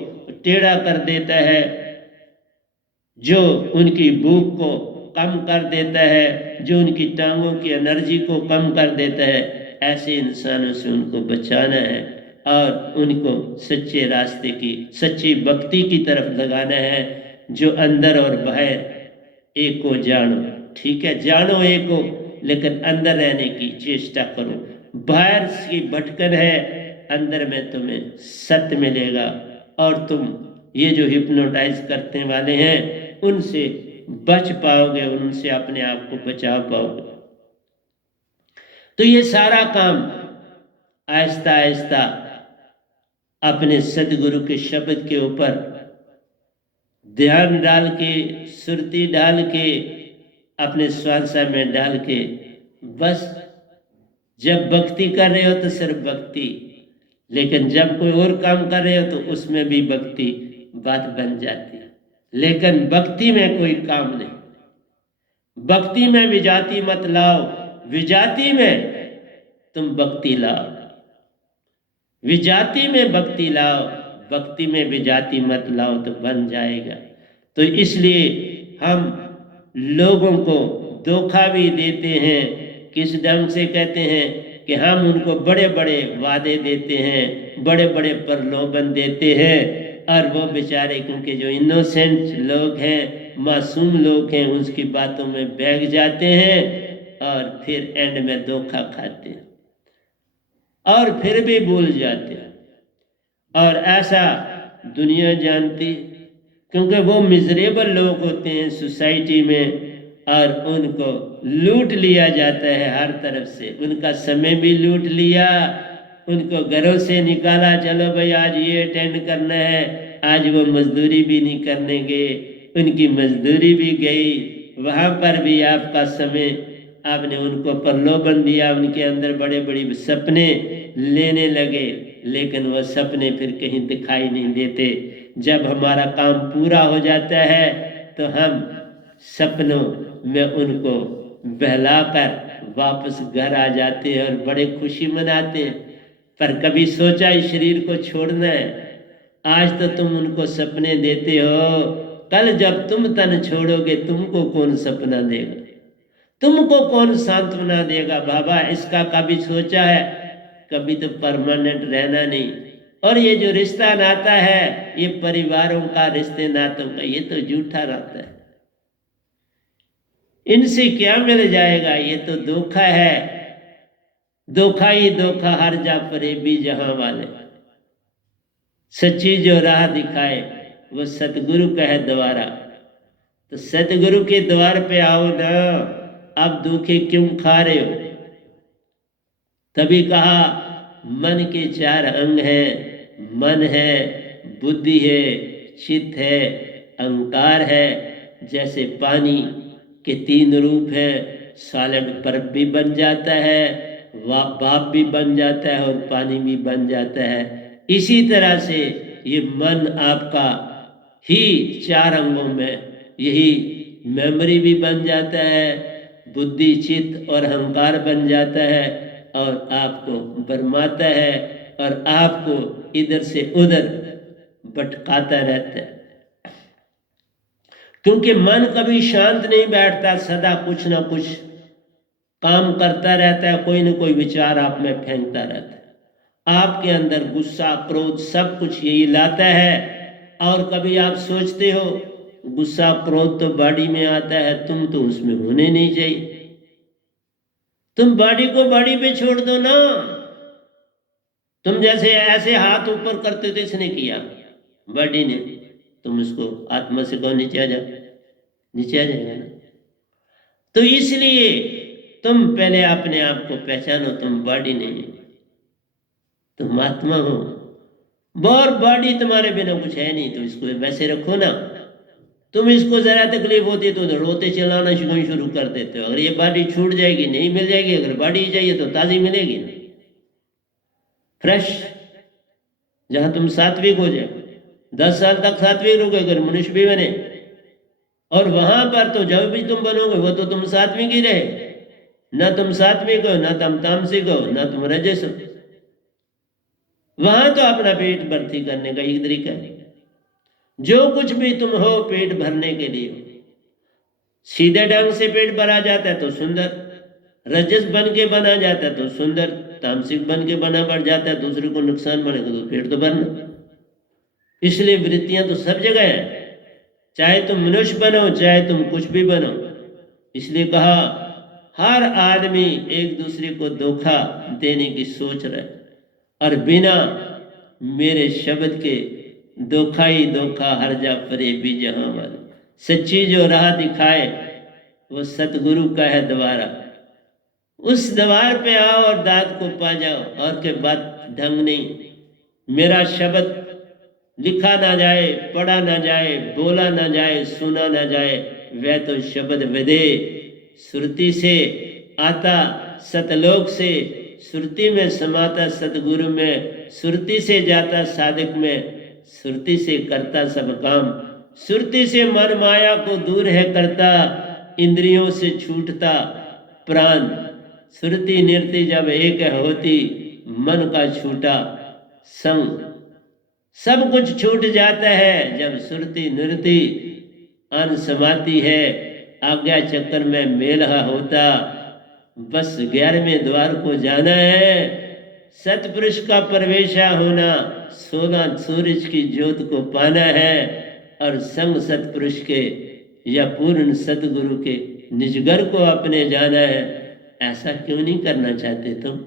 टेढ़ा कर देता है, जो उनकी भूख को कम कर देता है, जो उनकी टांगों की एनर्जी को कम कर देता है, ऐसे इंसानों से उनको बचाना है। और उनको सच्चे रास्ते की, सच्ची भक्ति की तरफ लगाना है, जो अंदर और बाहर एक को जानो। ठीक है, जानो एक को, लेकिन अंदर रहने की चेष्टा करो। बाहर की भटकन है, अंदर में तुम्हें सत्य मिलेगा, और तुम ये जो हिप्नोटाइज करने वाले हैं उनसे बच पाओगे, उनसे अपने आप को बचा पाओगे। तो ये सारा काम आहिस्ता आहिस्ता अपने सदगुरु के शब्द के ऊपर ध्यान डाल के, सुरती डाल के, अपने श्वासा में डाल के, बस जब भक्ति कर रहे हो तो सिर्फ भक्ति, लेकिन जब कोई और काम कर रहे हो तो उसमें भी भक्ति बात बन जाती है। लेकिन भक्ति में कोई काम नहीं, भक्ति में विजाति मत लाओ, विजाति में तुम भक्ति लाओ, विजाति में भक्ति लाओ, भक्ति में विजाति मत लाओ, तो बन जाएगा। तो इसलिए हम लोगों को धोखा भी देते हैं। किस ढंग से कहते हैं कि हम उनको बड़े बड़े वादे देते हैं, बड़े बड़े प्रलोभन देते हैं, और वो बेचारे क्योंकि जो इनोसेंट लोग हैं, मासूम लोग हैं, उसकी बातों में बहक जाते हैं और फिर एंड में धोखा खाते हैं और फिर भी भूल जाते हैं। और ऐसा दुनिया जानती, क्योंकि वो मिजरेबल लोग होते हैं सोसाइटी में, और उनको लूट लिया जाता है हर तरफ से। उनका समय भी लूट लिया, उनको घरों से निकाला, चलो भाई आज ये अटेंड करना है, आज वो मजदूरी भी नहीं करने गए, उनकी मजदूरी भी गई। वहाँ पर भी आपका समय, आपने उनको प्रलोभन दिया, उनके अंदर बड़े बड़े सपने लेने लगे, लेकिन वह सपने फिर कहीं दिखाई नहीं देते। जब हमारा काम पूरा हो जाता है तो हम सपनों में उनको बहलाकर वापस घर आ जाते हैं और बड़े खुशी मनाते हैं। पर कभी सोचा इस शरीर को छोड़ना है? आज तो तुम उनको सपने देते हो, कल जब तुम तन छोड़ोगे तुमको कौन सपना देगा, तुमको कौन सांत्वना देगा? बाबा इसका कभी सोचा है? कभी तो परमानेंट रहना नहीं। और ये जो रिश्ता नाता है, ये परिवारों का, रिश्ते नातों का, ये तो झूठा नाता है। इनसे क्या मिल जाएगा? ये तो धोखा है, धोखा ही धोखा, हर जा फरेबी जहां वाले। सच्ची जो राह दिखाए वो सतगुरु का है द्वारा। तो सतगुरु के द्वार पे आओ ना, अब धोखे क्यों खा रहे हो? तभी कहा मन के 4 अंग हैं, मन है, बुद्धि है, चित्त है, अहंकार है। जैसे पानी के 3 रूप हैं, सॉलिड बर्फ भी बन जाता है, भाप भी बन जाता है, और पानी भी बन जाता है। इसी तरह से ये मन आपका ही 4 अंगों में, यही मेमोरी भी बन जाता है, बुद्धि, चित्त और अहंकार बन जाता है, और आपको भरमाता है, और आपको इधर से उधर भटकाता रहता है। क्योंकि मन कभी शांत नहीं बैठता, सदा कुछ ना कुछ काम करता रहता है, कोई ना कोई विचार आप में फेंकता रहता है। आपके अंदर गुस्सा, क्रोध, सब कुछ यही लाता है। और कभी आप सोचते हो गुस्सा क्रोध तो बॉडी में आता है, तुम तो उसमें होने नहीं चाहिए, तुम बॉडी को बॉडी पे छोड़ दो ना। तुम जैसे ऐसे हाथ ऊपर करते थे, इसने किया बॉडी ने, तुम उसको आत्मा से कहो नीचे आ जाओ, नीचे आ जाएगा ना। तो इसलिए तुम पहले अपने आप को पहचानो, तुम बॉडी नहीं, तुम आत्मा हो। और बॉडी तुम्हारे बिना कुछ है नहीं, तो इसको वैसे रखो ना। तुम इसको जरा तकलीफ होती तो रोते चलाना शुरू कर देते हो। अगर ये बॉडी छूट जाएगी, नहीं मिल जाएगी, अगर बॉडी चाहिए तो ताज़ी मिलेगी ना, फ्रेश। जहां तुम सात्विक हो जाए, 10 साल तक सात्विक रहोगे अगर मनुष्य भी बने, और वहां पर तो जब भी तुम बनोगे वो तो तुम सात्विक ही रहे। ना तुम सात्विक हो, ना तुम तामसिक हो, ना तुम रजस हो। वहां तो अपना पेट भर्ती करने का एक तरीका है। जो कुछ भी तुम हो पेट भरने के लिए, सीधे ढंग से पेट भरा जाता है तो सुंदर, रजस बन के बना जाता है तो सुंदर, तामसिक बन के बना बढ़ जाता है, दूसरे को नुकसान बनेगा तो पेट तो भरना। इसलिए वृत्तियां तो सब जगह है, चाहे तुम मनुष्य बनो चाहे तुम कुछ भी बनो। इसलिए कहा हर आदमी एक दूसरे को धोखा देने की सोच रहा है, और बिना मेरे शब्द के धोखा ही धोखा हर जा परे भी जहां वाले। सच्ची जो राह दिखाए वो सतगुरु का है द्वारा, उस द्वार पे आओ और दाद को पा जाओ। और के बात ढंग नहीं, मेरा शब्द लिखा ना जाए, पढ़ा ना जाए, बोला ना जाए, सुना ना जाए, वह तो शब्द विदे श्रुति से आता, सतलोक से श्रुति में समाता, सतगुरु में श्रुति से जाता, साधक में श्रुति से करता सब काम, श्रुति से मन माया को दूर है करता, इंद्रियों से छूटता प्राण, श्रुति नृत्य जब एक होती, मन का छूटा संग, सब कुछ छूट जाता है जब श्रुति नृत्य अन समाती है, आज्ञा चक्कर में मेलहा होता, बस 11वें द्वार को जाना है, सतपुरुष का प्रवेशा होना, 16 सूरज की ज्योत को पाना है, और संग सतपुरुष के या पूर्ण सतगुरु के निजगर को अपने जाना है। ऐसा क्यों नहीं करना चाहते तुम?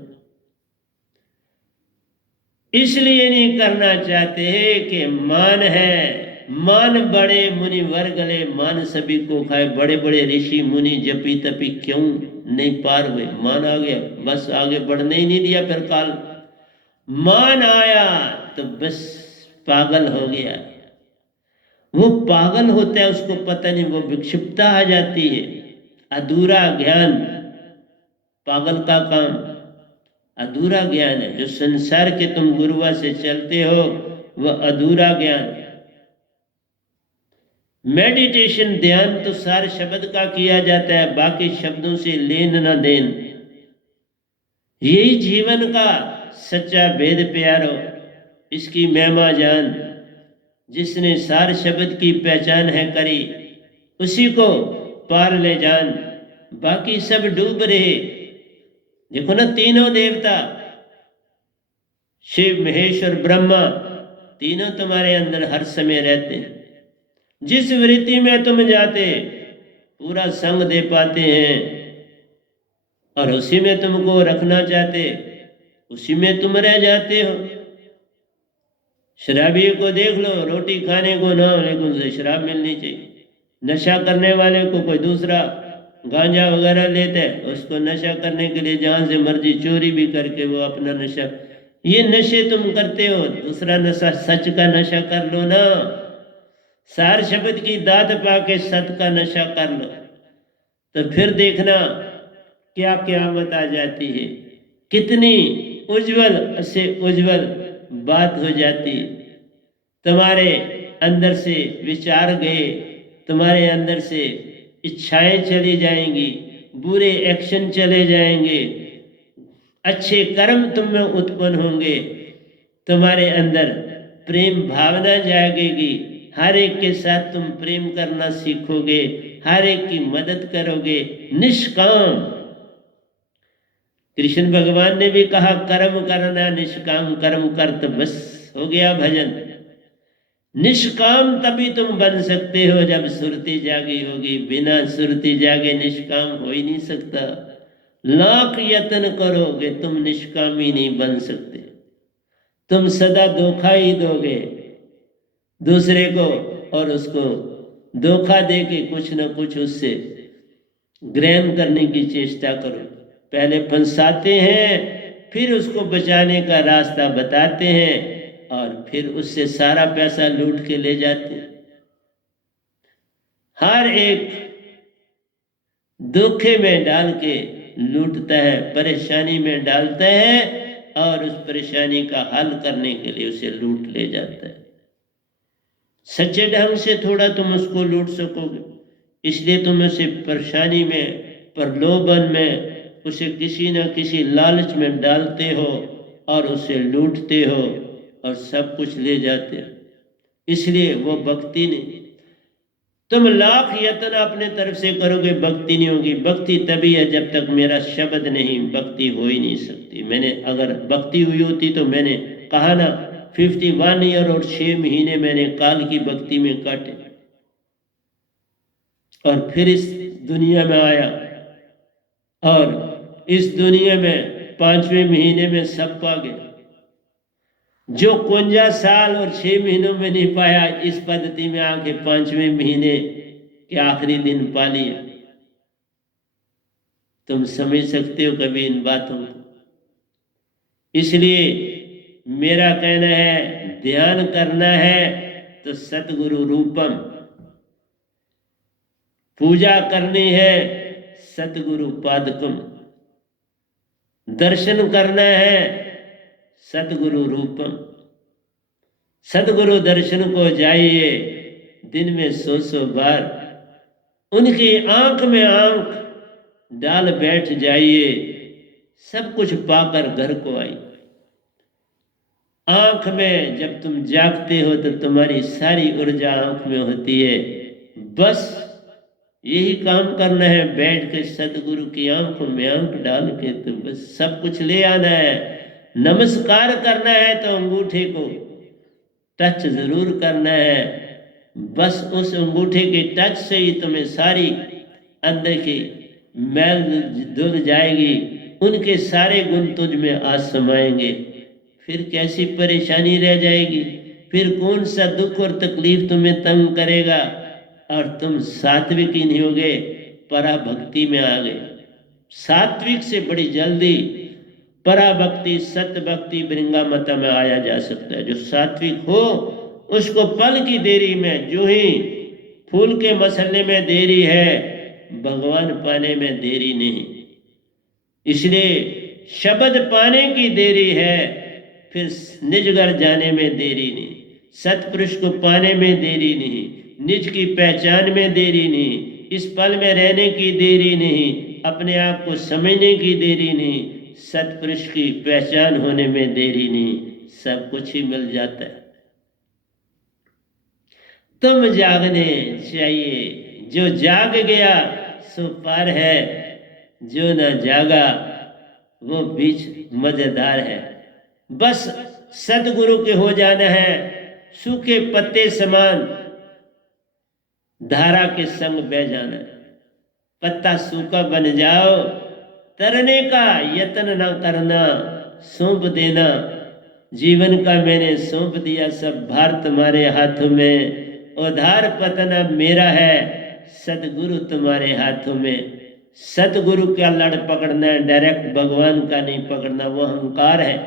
इसलिए नहीं करना चाहते कि मान है, मान बड़े मुनि वर्गले, मान सभी को खाए, बड़े बड़े ऋषि मुनि जपी तपी क्यों नहीं पार हुए? मान आ गया, बस आगे बढ़ने ही नहीं दिया। फिर काल मान आया तो बस पागल हो गया। वो पागल होता है, उसको पता नहीं, वो विक्षिप्तता आ जाती है, अधूरा ज्ञान। पागल का काम अधूरा ज्ञान है। जो संसार के तुम गुरुआ से चलते हो वह अधूरा ज्ञान। मेडिटेशन ध्यान तो सारे शब्द का किया जाता है, बाकी शब्दों से लेन न देन। यही जीवन का सच्चा भेद प्यारो, इसकी महिमा जान। जिसने सार शब्द की पहचान है करी, उसी को पार ले जान। बाकी सब डूब रहे। देखो ना, तीनों देवता शिव महेश और ब्रह्मा, तीनों तुम्हारे अंदर हर समय रहते हैं। जिस वृत्ति में तुम जाते पूरा संग दे पाते हैं, और उसी में तुमको रखना चाहते उसी में तुम रह जाते हो। शराबी को देख लो, रोटी खाने को ना हो लेकिन उसे शराब मिलनी चाहिए। नशा करने वाले को कोई दूसरा गांजा वगैरह लेता है, उसको नशा करने के लिए जहां से मर्जी चोरी भी करके वो अपना नशा। ये नशे तुम करते हो, दूसरा नशा सच का नशा कर लो ना। सार शब्द की दात पाके सत का नशा कर लो, तो फिर देखना क्या क़यामत आ जाती है। कितनी उज्जवल से उज्जवल बात हो जाती। तुम्हारे अंदर से विचार गए, तुम्हारे अंदर से इच्छाएं चली जाएंगी, बुरे एक्शन चले जाएंगे, अच्छे कर्म तुम में उत्पन्न होंगे, तुम्हारे अंदर प्रेम भावना जागेगी, हर एक के साथ तुम प्रेम करना सीखोगे, हर एक की मदद करोगे, निष्काम। कृष्ण भगवान ने भी कहा कर्म करना निष्काम कर्म कर, तो बस हो गया भजन। निष्काम तभी तुम बन सकते हो जब सुरती जागी होगी। बिना सुरती जागे निष्काम हो ही नहीं सकता। लाख यत्न करोगे तुम निष्काम ही नहीं बन सकते। तुम सदा धोखा ही दोगे दूसरे को, और उसको धोखा दे के कुछ न कुछ उससे ग्रहण करने की चेष्टा करो। पहले फंसाते हैं, फिर उसको बचाने का रास्ता बताते हैं, और फिर उससे सारा पैसा लूट के ले जाते हैं। हर एक धोखे में डाल के लूटता है, परेशानी में डालता है, और उस परेशानी का हल करने के लिए उसे लूट ले जाता है। सच्चे ढंग से थोड़ा तुम उसको लूट सकोगे, इसलिए तुम उसे परेशानी में, प्रलोभन में, उसे किसी न किसी लालच में डालते हो और उसे लूटते हो और सब कुछ ले जाते हो। इसलिए वो भक्ति नहीं। तुम लाख यत्न अपने तरफ से करोगे, भक्ति नहीं होगी। भक्ति तभी है जब तक मेरा शब्द नहीं, भक्ति हो ही नहीं सकती। मैंने अगर भक्ति हुई होती तो मैंने कहा ना 51 ईयर और 6 महीने मैंने काल की भक्ति में काटे और फिर इस दुनिया में आया, और इस दुनिया में 5वें महीने में सब पा गया। जो 51 साल और 6 महीनों में नहीं पाया, इस पद्धति में आके 5वें महीने के आखिरी दिन पा लिया। तुम समझ सकते हो कभी इन बातों को। इसलिए मेरा कहना है, ध्यान करना है तो सतगुरु रूपम, पूजा करनी है सतगुरु पादकम, दर्शन करना है सतगुरु रूपम। सतगुरु दर्शन को जाइए दिन में 100 बार, उनकी आंख में आंख डाल बैठ जाइए, सब कुछ पाकर घर को आई। आंख में जब तुम जागते हो तो तुम्हारी सारी ऊर्जा आंख में होती है। बस यही काम करना है, बैठ के सतगुरु की आंखों में आंख डाल के तो बस सब कुछ ले आना है। नमस्कार करना है तो अंगूठे को टच जरूर करना है। बस उस अंगूठे के टच से ही तुम्हें सारी अंदर की मैल धुल जाएगी, उनके सारे गुण तुझ में आ समाएंगे। फिर कैसी परेशानी रह जाएगी, फिर कौन सा दुख और तकलीफ तुम्हें तंग करेगा, और तुम सात्विक ही नहीं होगे, पराभक्ति में आ गए। सात्विक से बड़ी जल्दी पराभक्ति, सत्य भक्ति, भृंगामता में आया जा सकता है। जो सात्विक हो उसको पल की देरी में, जो ही फूल के मसलने में देरी है, भगवान पाने में देरी नहीं। इसलिए शब्द पाने की देरी है, फिर निज घर जाने में देरी नहीं। सतपुरुष को पाने में देरी नहीं, निज की पहचान में देरी नहीं, इस पल में रहने की देरी नहीं, अपने आप को समझने की देरी नहीं, सतपुरुष की पहचान होने में देरी नहीं, सब कुछ ही मिल जाता है। तुम जागने चाहिए, जो जाग गया सो पार है, जो न जागा वो बीच मजेदार है। बस सतगुरु के हो जाना है, सूखे पत्ते समान धारा के संग बह जाना है। पत्ता सूखा बन जाओ, तरने का यत्न ना करना, सौंप देना। जीवन का मैंने सौंप दिया सब भार तुम्हारे हाथों में, उधार पतन अब मेरा है, सतगुरु तुम्हारे हाथों में। सतगुरु का लड़ पकड़ना है, डायरेक्ट भगवान का नहीं पकड़ना, वो अहंकार है।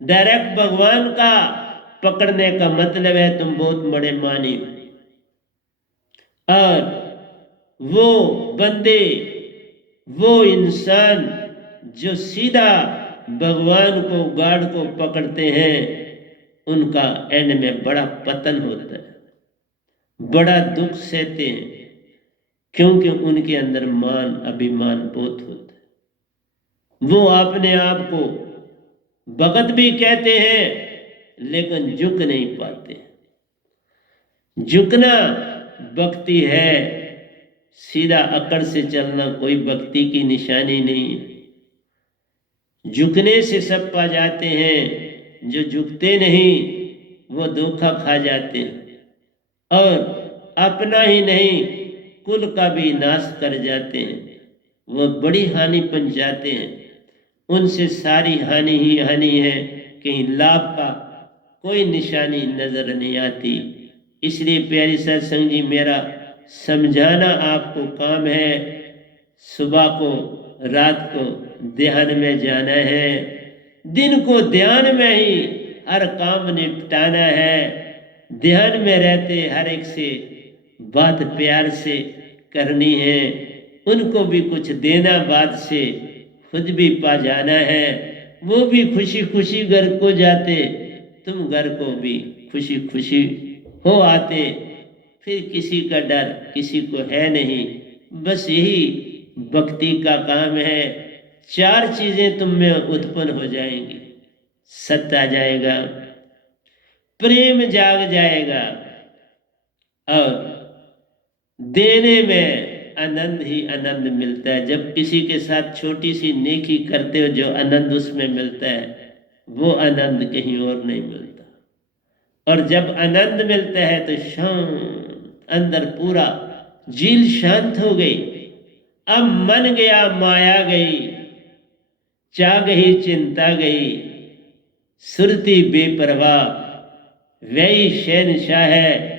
डायरेक्ट भगवान का पकड़ने का मतलब है तुम बहुत बड़े मानी, और वो बंदे, वो इंसान जो सीधा भगवान को, गॉड को पकड़ते हैं, उनका एंड में बड़ा पतन होता है, बड़ा दुख सहते हैं, क्योंकि उनके अंदर मान अभिमान बहुत होता है। वो अपने आप को भगत भी कहते हैं लेकिन झुक नहीं पाते। झुकना भक्ति है, सीधा अकड़ से चलना कोई भक्ति की निशानी नहीं। झुकने से सब पा जाते हैं, जो झुकते नहीं वो धोखा खा जाते हैं, और अपना ही नहीं कुल का भी नाश कर जाते हैं। वो बड़ी हानि पहुंचाते हैं, उनसे सारी हानि ही हानि है, कहीं लाभ का कोई निशानी नजर नहीं आती। इसलिए प्यारी सत्संग जी, मेरा समझाना आपको काम है। सुबह को रात को ध्यान में जाना है, दिन को ध्यान में ही हर काम निपटाना है। ध्यान में रहते हर एक से बात प्यार से करनी है, उनको भी कुछ देना बात से, खुद भी पा जाना है। वो भी खुशी खुशी घर को जाते, तुम घर को भी खुशी खुशी हो आते। फिर किसी का डर किसी को है नहीं, बस यही भक्ति का काम है। 4 चीजें तुम में उत्पन्न हो जाएंगी, सत्य आ जाएगा, प्रेम जाग जाएगा, और देने में आनंद ही आनंद मिलता है। जब किसी के साथ छोटी सी नेकी करते हो, जो आनंद उसमें मिलता है वो आनंद कहीं और नहीं मिलता। और जब आनंद मिलता है तो शांत, अंदर पूरा झील शांत हो गई। अब मन गया, माया गई, चा गई, चिंता गई, सुरती बेपरवाह, वही शहनशाह है